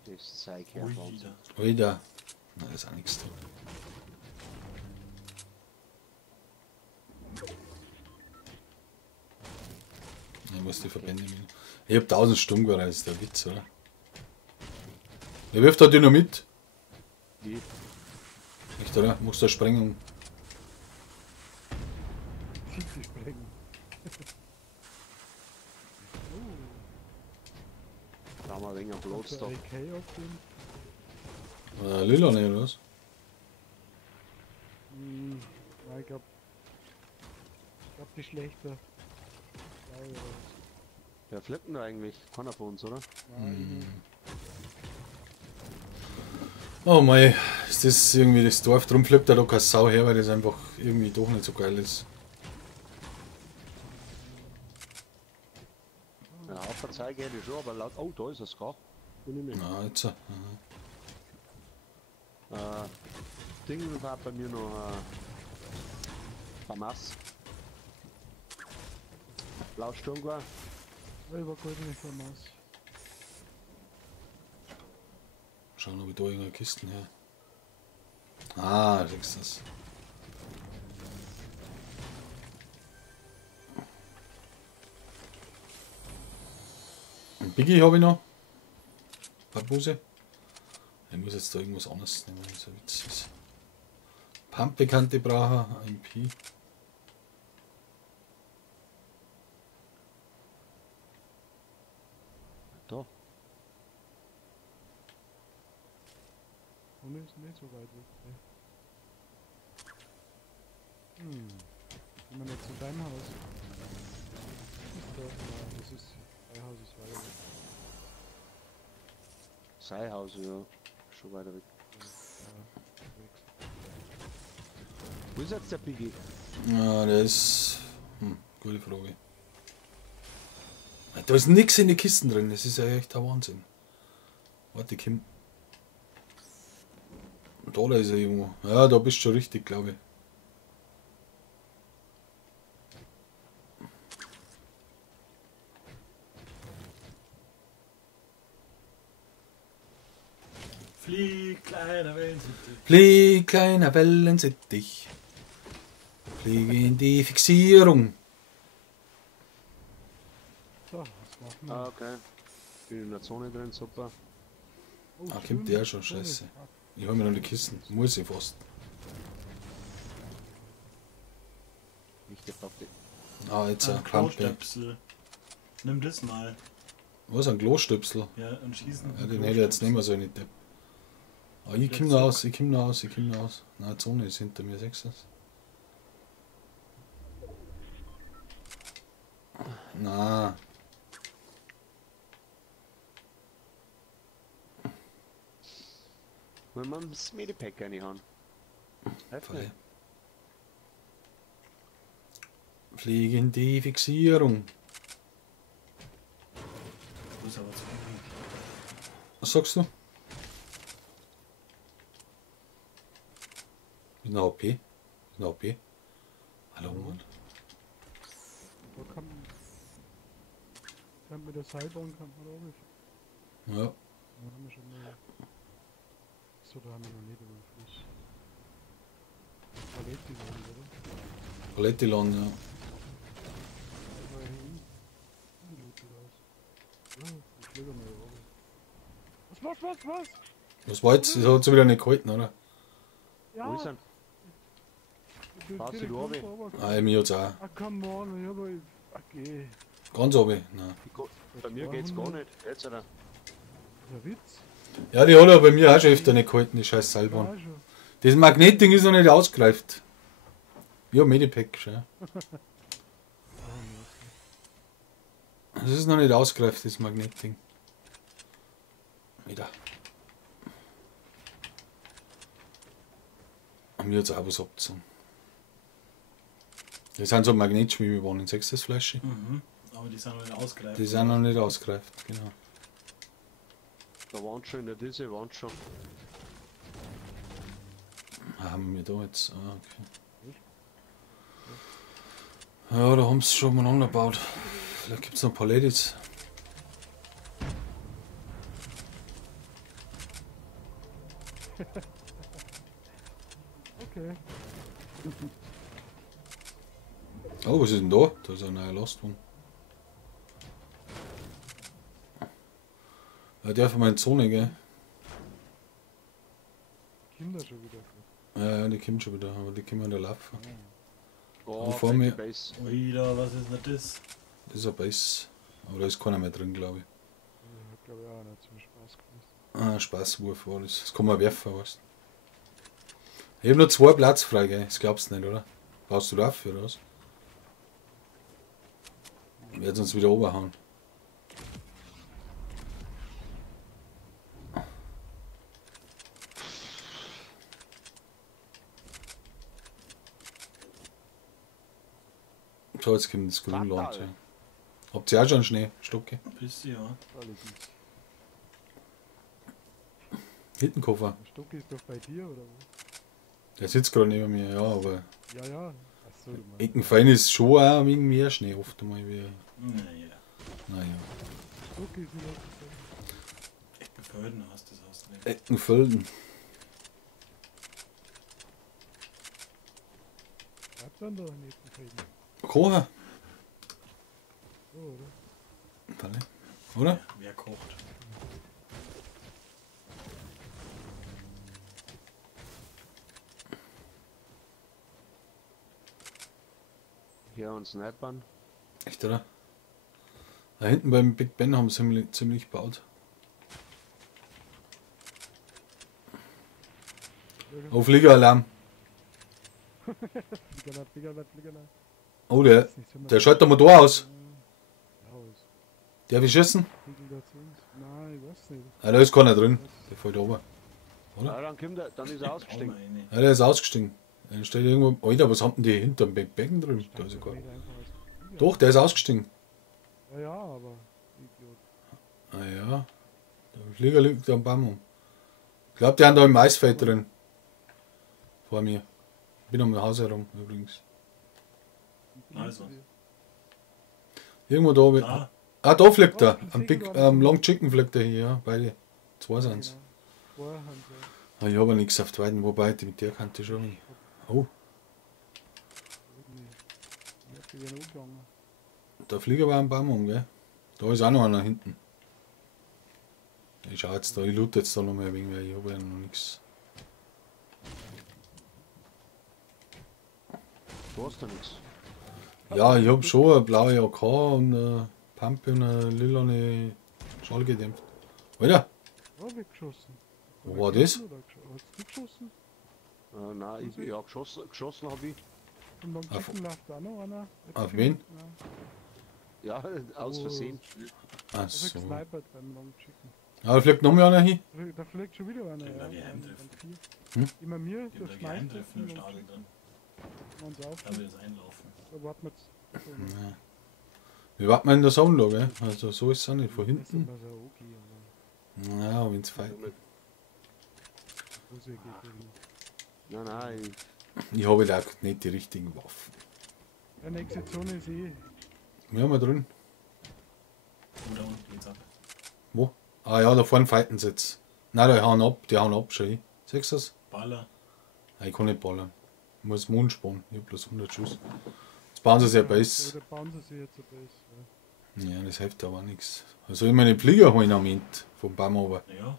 Das zeig her. Ui, Wahnsinn. da. Wieder. Na, da ist auch nichts drin. Ich muss die Verbände nehmen. Ich hab 1000 Stunden gereist, der Witz, oder? Wer wirft da Dynamit? Wie? Nicht, oder? Machst du eine Sprengung? City sprengen. Da haben wir ein wenig Hast Platz du da. AK auf dem? Lila, ne, oder was? Nein, ich glaub die schlechter. Wer flippt denn da eigentlich? Keiner von uns, oder? Nein, Oh mei, ist das irgendwie das Dorf? Drum flippt da doch keine Sau her, weil das einfach irgendwie doch nicht so geil ist. Ja, Hauptverzeige hätte ich schon, aber laut. Oh, da ist es gar. Bin ich mit. Na, jetzt. Ding war bei mir noch Famas. Blausturm war. ich war gut nicht vom Maß. Schauen, ob ich da irgendeine Kisten her. Ah, siehst du das. Ein Biggie habe ich noch. Pappbuse. Ich muss jetzt da irgendwas anderes nehmen, so Witz ist. Pumpbekannte Bracher, MP. Da. Und ist nicht so weit weg. Ne? Gehen wir nicht zu deinem Haus. Ist da? Nein, das ist. Dein Haus ist weiter weg. Seihaus, ja. Schon weiter weg. Ja, weg. Wo ist jetzt der Piggy? Ja, der ist. Gute Frage. Da ist nichts in den Kisten drin, das ist ja echt der Wahnsinn. Warte, Kim. Da ist er irgendwo. Ja, da bist du schon richtig, glaube ich. Flieg, kleiner Wellensittich. Flieg, kleiner Wellensittich. Fliege in die Fixierung. So, was machen wir? Ah, okay. Bin in der Zone drin, super. Oh, kommt stimmt, der schon, sorry. scheiße. Ich habe mir noch die Kisten. Muss ich fast. Nicht der Papi. Ah, jetzt ein Ein Krampe. Klostöpsel. Nimm das mal. Was, ein Klostöpsel? Ja, und schießen. Ja, den hätte ich jetzt nicht mehr so nicht. Ah, ich komm noch aus, ich komm noch aus, ich komm noch aus. Nein, die Zone ist hinter mir, siehst du das? Nein. Wenn man das Medipack reinhauen. Hilft Voll. nicht. Fliege in die Fixierung. Du bist aber zu wenig. Was sagst du? Ist eine AP? Ist eine AP? Hallo, Mann. Da kann mit der Seilbahn kann man auch nicht. Ja. Da haben wir schon mal. So, da haben wir noch nicht über den Fluss. Paletti waren, oder? Palettilon, ja. Da war hier hin. Wie sieht das aus? Ja, ich fliege mal hier runter. Was? Was war jetzt? Das hat sie wieder nicht gehalten, oder? Ja! Wo ist er? Fahrst du runter? Ah, mir jetzt auch. Ah, come on, ich hab ein... Okay. Ganz oben. Nein. Bei mir geht's gar nicht. Jetzt oder? Der Witz. Ja, die hat aber bei mir auch schon öfter nicht gehalten, die scheiß Seilbahn. Ja, schon. Das Magnetding ist noch nicht ausgereift. Ja, Medipack schon. Das ist noch nicht ausgereift, das Magnetding. Wieder. Haben wir jetzt auch was abgezogen. Das sind so Magnetschwebebahnen, sechs das Flasche. Mhm. Aber die sind noch nicht ausgereift. Die sind noch nicht ausgereift, genau. Da waren schon, ja, diese waren schon. Haben wir da jetzt. Ah, okay. Ja, da haben sie schon mal angebaut. Vielleicht gibt es noch ein paar Ladies. Okay. Oh, was ist denn da? Da ist ein neuer Lost One. Ja, der von meiner Zone, gell? Kinder schon wieder. Ja, die kommen schon wieder, aber die kommen da laufen. Oh, vor mir- Base. Wieder, was ist denn das? Das ist ein Base. Aber da ist keiner mehr drin, glaube ich. Ich hab glaube ich auch nicht zum Spaß gemacht. Ah, Spaßwurf war das. Das kann man werfen, weißt du. Ich habe nur 2 Platz frei, gell? Das glaubst du nicht, oder? Baust du drauf, oder was? Ich werde uns wieder oberhauen. So, jetzt kommt das Grünland. Ja. Fatal. Habt ihr auch schon Schnee? Stocke? Ein bisschen, ja. Alles nicht. Hittenkoffer. Der Stock ist doch bei dir oder wo? Der sitzt gerade neben mir, ja, aber Ja, ja. Achso, du meinst. Eckenfein ist schon auch ein wenig mehr Schnee oft einmal wie. Naja. Naja. Stock ist nicht aufgefallen. Ich befördern hast du das auszulegen. Eckenfelden. Bleibt dann doch nicht zufrieden. Kochen. So, oder? Vale. Oder? Wer kocht? Hier und Snipern. Echt, oder? Da hinten beim Big Ben haben sie ziemlich gebaut. Oh, Fliegeralarm. Flieger. Oh, der schaut der Motor aus. Aus. Der hat geschissen. Fliegen da zu uns? Nein, ich weiß nicht. Ah, da ist keiner drin. Der fällt oben. Oder? Ja, dann kommt er, dann ist er Auch ausgestiegen. mal eine. Ja, der ist ausgestiegen. Dann steht irgendwo. Alter, was haben denn die hinterm Big Ben drin? Da ist Stand gar doch nicht einfach als Flieger. Doch, der ist ausgestiegen. Ja, ja, aber. Idiot. Ah ja. Der Flieger liegt am Baum um. Ich glaube, die haben da im Maisfeld drin. Vor mir. Ich bin um das Haus herum übrigens. Also. Irgendwo da oben. Da, Ah, da fliegt Oh, er. ein Am Big, Segelorn. Long Chicken fliegt er hier, ja. Beide. 2 sind's. Genau. Vorhand, ja. Ah, ich habe aber nichts auf die Weiden, wobei die mit der Kante schon. Oh, Irgendwie. Ich hab die wieder umgegangen. der Flieger war am Baum um, gell? Da ist auch noch einer hinten. Ich schau jetzt da, ich loot jetzt da noch mal ein wenig, weil ich habe ja noch nichts. Du hast da nichts. Ja, ich habe schon eine blaue AK und eine Pampe und eine lilane Schall gedämpft. Alter, Oh, weggeschossen. wo war das? Hast du geschossen? Nein, ja, geschossen habe ich. Von Long Auf- Chicken läuft da noch einer. Auf wen? Ja, aus Oh. Versehen. Ach Er wird so. gesnipert beim Long Chicken. Ah, da fliegt noch mal einer hin. Da fliegt schon wieder einer. Den Ja, da Geheimtreffen. vier. Hm? Immer mir, die der haben da schmeißt Geheimtreffen im Stadion drin. uns auf. Da will das einlaufen. Da warten wir jetzt. So, Ja. Wir warten mal in der Zone da, gell? Also so ist es auch nicht. Von das ist hinten. immer so okay, aber Ja, wenn's fight. Hose geht irgendwie. Nein, Ich habe da nicht die richtigen Waffen. Ja, nächste Zone ist eh. Wir haben wir drin. Und da unten geht's ab. Wo? Ah ja, da vorne fighten sie jetzt. Nein, die hauen ab schon. Siehst du das? Baller. Nein, ich kann nicht ballern. Ich muss Mund sparen. Ich habe bloß 100 Schuss. Jetzt bauen sie sich ein Base. Ja, da bauen sie sich jetzt ein Base. Ja. Ja, das hilft aber nichts. Also ich meine Flieger holen am Ende vom Baum runter. Ja,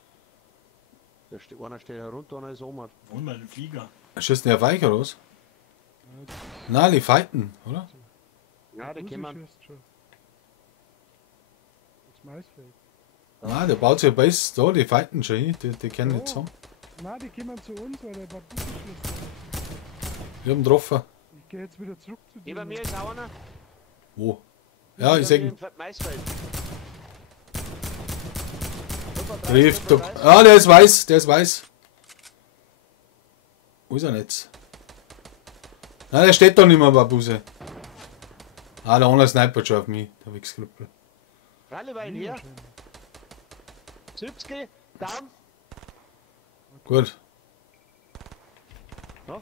einer steht herunter, einer ist oben. hol mal den Flieger. Schießt der auf euch oder was? Ja, Nein, die fighten, oder? Ja, die Hose kommen. schießt schon. Das Maisfeld. Nein, der baut sich ein Base da, die fighten schon hin. Die können nicht Ja. zusammen. Nein, die kommen zu uns, weil der war Busgeschossen. Wir haben getroffen. Ich gehe jetzt wieder zurück zu dir. Neben mir ist auch einer. Wo? Ja, ich sehe ihn. Maisfeld. Trifft. Ah, der ist weiß, der ist weiß. Wo ist er jetzt? Nein, der steht da nicht mehr, Babuse. Ah, der andere snipert schon auf mich, der Wichskrüppel. Rallewein hier. 70, down. Gut. Ja.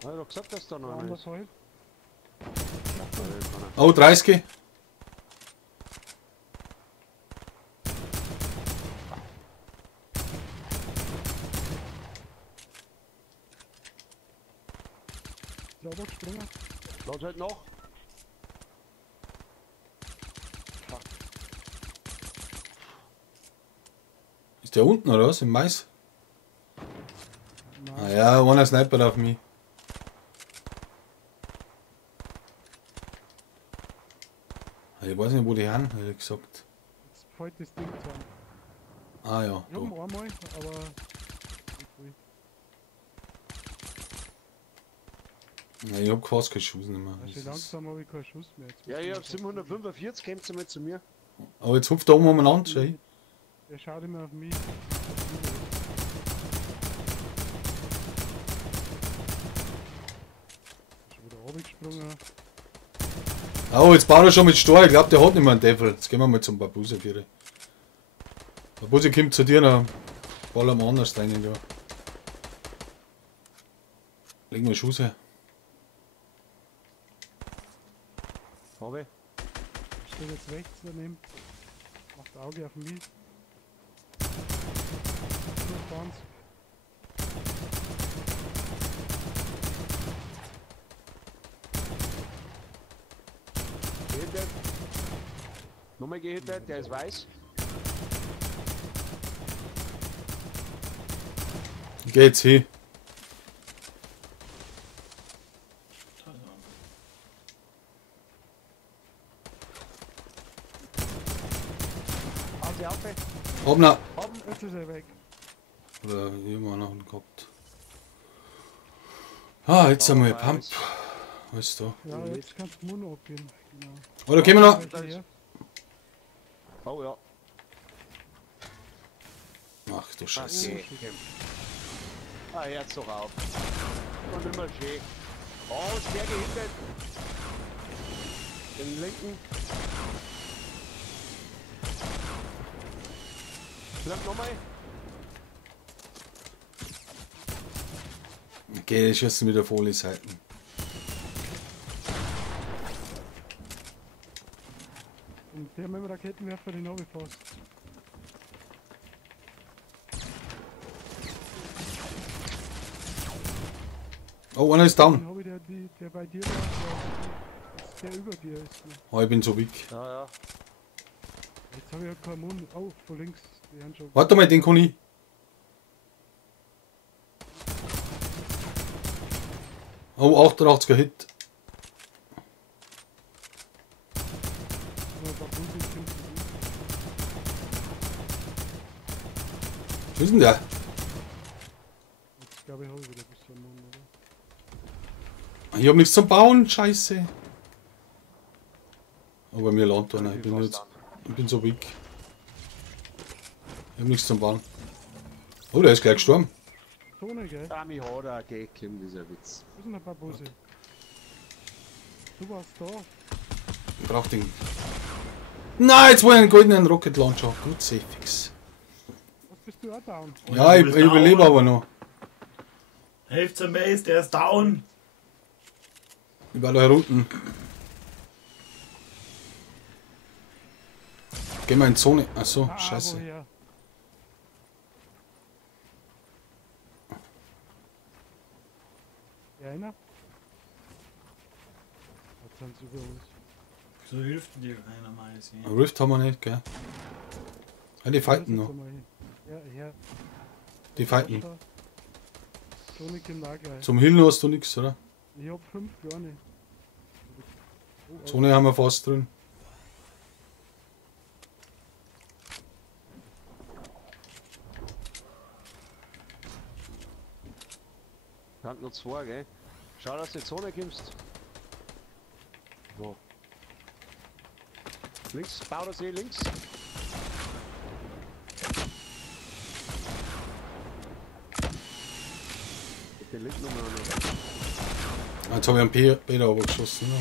Ich hab doch gesagt, dass da noch einer Anders ist. halt. Oh, 30. Sauber gesprungen. Laut halt noch. Ist der unten oder was? Im Mais? Ah Nein, ja, einer snipert auf mich. Ich weiß nicht, wo die haben, ehrlich gesagt. jetzt fällt das Ding zusammen. Ah ja, Ich hab ihn da. einmal, aber... nicht viel. Nein, ich hab fast keine Schuss nicht mehr. Also Das ist- langsam habe ich keinen Schuss mehr. Jetzt Ja, muss ich ich hab 745, kommt mal zu mir. Aber jetzt hupft da oben umeinander, schau. Er schaut immer auf mich. Schon wieder runtergesprungen. Oh, jetzt baut er schon mit Stor. Ich glaube, der hat nicht mehr einen Teufel. Jetzt gehen wir mal zum Babuse für die. Babuse kommt zu dir noch. Ballern wir anders rein, ja. Legen wir Schuss her. Hab ich. Steht jetzt rechts daneben. Macht Auge auf mich. 120. Gehittet. Nochmal gehittet, der ist weiß. Geh jetzt hin. Hauen Sie auf, ey. Oben noch. Jetzt ist er weg. Oder hier haben wir noch einen gehabt. Ah, jetzt haben wir weiß. Pump. Was da? Ja, jetzt kannst du Mono abgeben. Genau. Oder gehen wir noch? Welche her? Oh ja. Ach du Scheiße. Okay. Ah, jetzt doch auf. Und immer schön. Oh, ist der gehittet. Den linken. Bleib nochmal. Okay, ich schieße wieder volle Seiten. Und der mit dem Raketenwerfer, den habe ich fast. Oh, einer ist down. Den habe ich, der bei dir war, der über dir ist. Ne? Oh, ich bin so weg. Ja, ja. Jetzt habe ich ja keinen Mund. Oh, von links. Die haben schon. Warte mal, den kann ich. Oh, 88er Hit. Nur ein paar Busse sind zu gut. Was ist denn der? Jetzt glaube ich, habe ich wieder ein bisschen Mund, oder? Ich hab nichts zum Bauen, scheiße. Aber mir landet einer. Ich bin so weg. Ich hab nichts zum Bauen. Oh, der ist gleich gestorben. Zone, gell? Ami hat er geklemmt, dieser Witz. Wo sind ein paar Busse? Du warst da. Ich brauch den. Nein, jetzt war ich einen goldenen Rocket Launcher. Gut, safe fix. Was bist du auch down? Ja, ich überlebe aber noch. Helft zum Mace, der ist down. Ich war da herunten. Gehen wir in Zone. Achso, scheiße. Woher? Ja, einer? Jetzt sind sie über uns. So hilft dir keiner Mais hier. Rift haben wir nicht, gell? Ja, die fighten Setz noch. mal hin. Ja, her. Die fighten. Zone kommt auch gleich. Zum Hillen hast du nichts, oder? Ich hab 5 kleine. Oh, Zone haben wir fast drin. Hat nur zwei, gell? Schau, dass du in die Zone kommst. So. Links, Baudersee, links. Den linken Nummer noch. Jetzt habe ich einen Peter aber geschossen. Ne?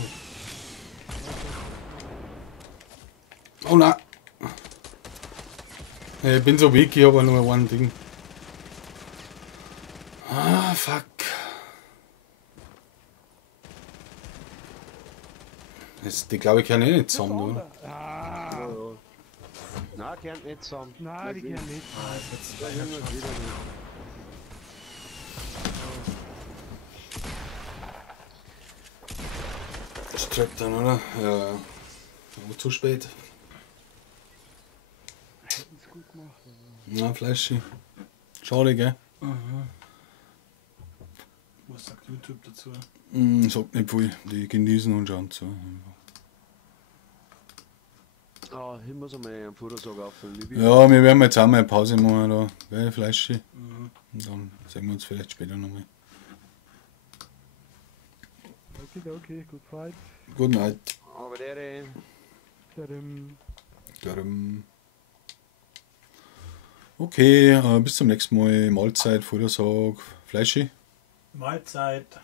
Oh nein! Ich bin so weg, ich habe nur ein Ding. Ah, fuck. Die glaube ich kann eh nicht zusammen, oder? Ah, Ja, ja. Nein, gehört nicht zusammen. nein, die gehen nicht. Ah, ist jetzt Ja, zwei Junge, Shots. wieder nicht. Das trackt dann, oder? Ja. Aber zu spät. Hätten es gut gemacht. Na, Fleischi. Schade, gell? Was sagt YouTube dazu? Sagt nicht viel. Die genießen und schauen zu. Ah, ich muss einmal einen Futtersack auffüllen. Ja, wir werden jetzt auch mal eine Pause machen da. Gell, Fleischi? Und dann sehen wir uns vielleicht später nochmal. Okay, good fight. Good night. Aber der, Darum. Okay, bis zum nächsten Mal. Mahlzeit, Futtersack, Fleischi. Mahlzeit.